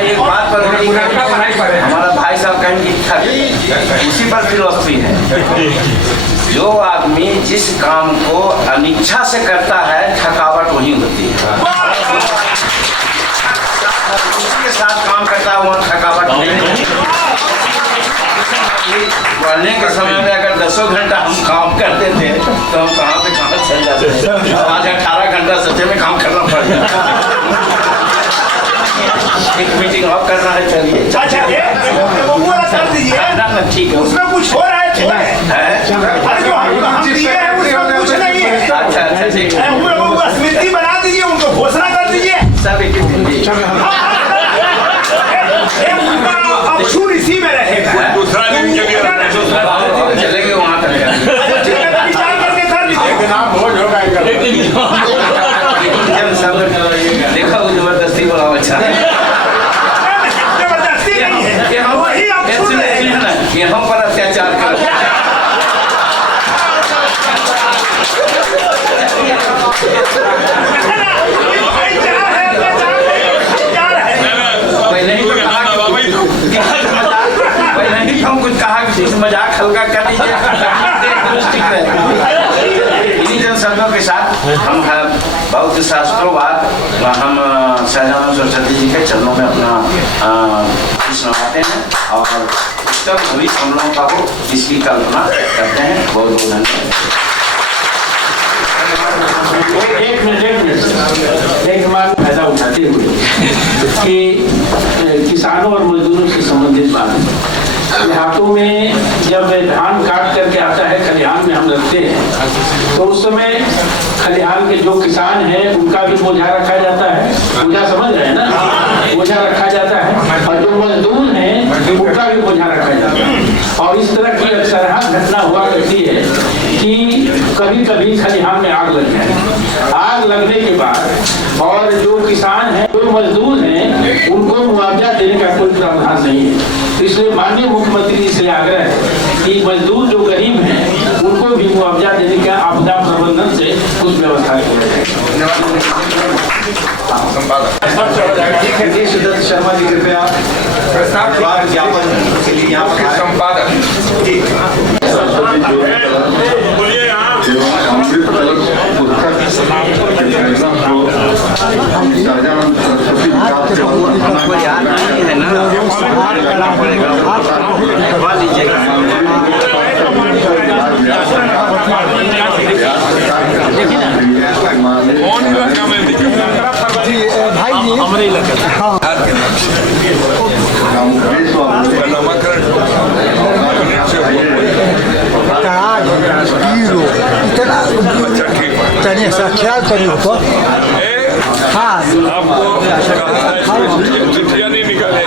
एक बात पर हमारा भाई साहब कहेंगे उसी पर फिलोसफी है। जो आदमी जिस काम को अनिच्छा से करता है थकावट वही होती है। उसके साथ काम करता है वहाँ थकावट नहीं होती। पढ़ने के समय में अगर 10 घंटा हम काम करते थे तो हम कहाँ से कहाँ चल जाते थे। आज 18 घंटा सच्चे में काम करना पड़ जाता। एक मीटिंग आप करना है, चलिए। अच्छा वो पूरा कर दीजिए ना ठीक है, उसमें कुछ हो रहा है अरे जो हम दिए हैं उसमें कुछ नहीं है। अच्छा अच्छा ठीक है, उनको स्मृति बना दीजिए, उनको घोषणा कर दीजिए सब एक अब शुरू इसी में रहेगा, दूसरा चलेंगे वहाँ तक विचार करके कर लीजिए। देखा वो जबरदस्ती बोला अच्छा जबरदस्ती नहीं है, वही आप सुन रहे हैं ये हम पर अत्याचार कर हल्का कर लीजिए, ठीक रहेगा। इन्हीं जन शब्दों के साथ हम बहुत शास्त्रों बाद हम सहजानंद सरस्वती जी के चरणों में अपना सुनाते हैं और उत्तम भविष्य हम लोगों का हो इसकी कल्पना करते हैं। बहुत बहुत धन्यवाद। एक मिनट एक बात फायदा उठाते हुए कि किसानों और मजदूरों से संबंधित बात है। देहातों में जब धान काट करके आता है खलिहान में हम रखते हैं तो उस समय खलिहान के जो किसान हैं उनका भी बोझा रखा जाता है। बोझा समझ रहे हैं ना, बोझा रखा जाता है और जो मजदूर हैं उनका भी बोझा रखा जाता है। और इस तरह की अक्सर घटना हुआ करती है कि कभी कभी खलिहान में आग लग जाए। आग लगने के बाद और जो किसान हैं जो मजदूर हैं उनको मुआवजा देने का कोई प्रावधान नहीं है। इसलिए माननीय मुख्यमंत्री जी से आग्रह है कि मजदूर जो गरीब हैं उनको भी मुआवजा देने का आपदा प्रबंधन से कुछ व्यवस्था की जाए। सुदत्त शर्मा जी कृपया ज्ञापन के लिए यहाँ पर संपादक भाई जी चलिए सर ख्याल करिए तो हाँ चिट्ठियाँ नहीं निकाले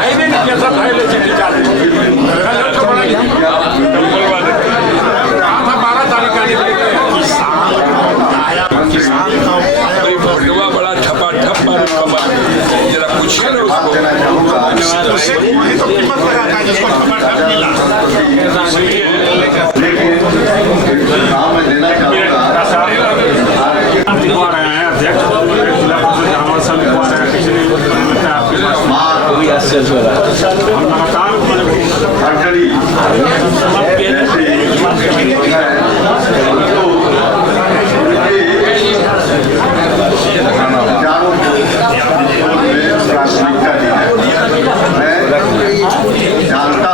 बड़ा ठपा ठप्पा जरा पूछिए ना उसको।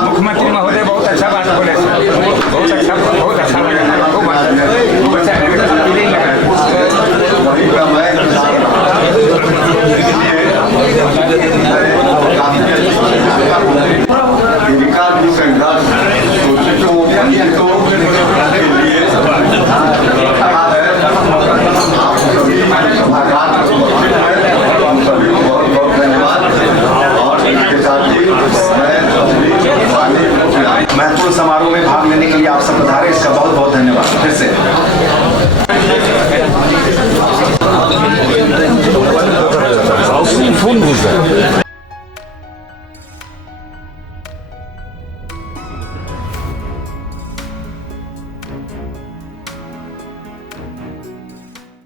मुख्यमंत्री महोदय बहुत अच्छा बात बोले, बहुत अच्छा लगा। विकास की संघर्ष शोषितों वंचितों के लिए आप सभी सभागार हम सभी को बहुत बहुत धन्यवाद। और इसके साथ ही महत्वपूर्ण समारोह में भाग लेने के लिए आप सब पधारे, इसका बहुत बहुत धन्यवाद फिर से।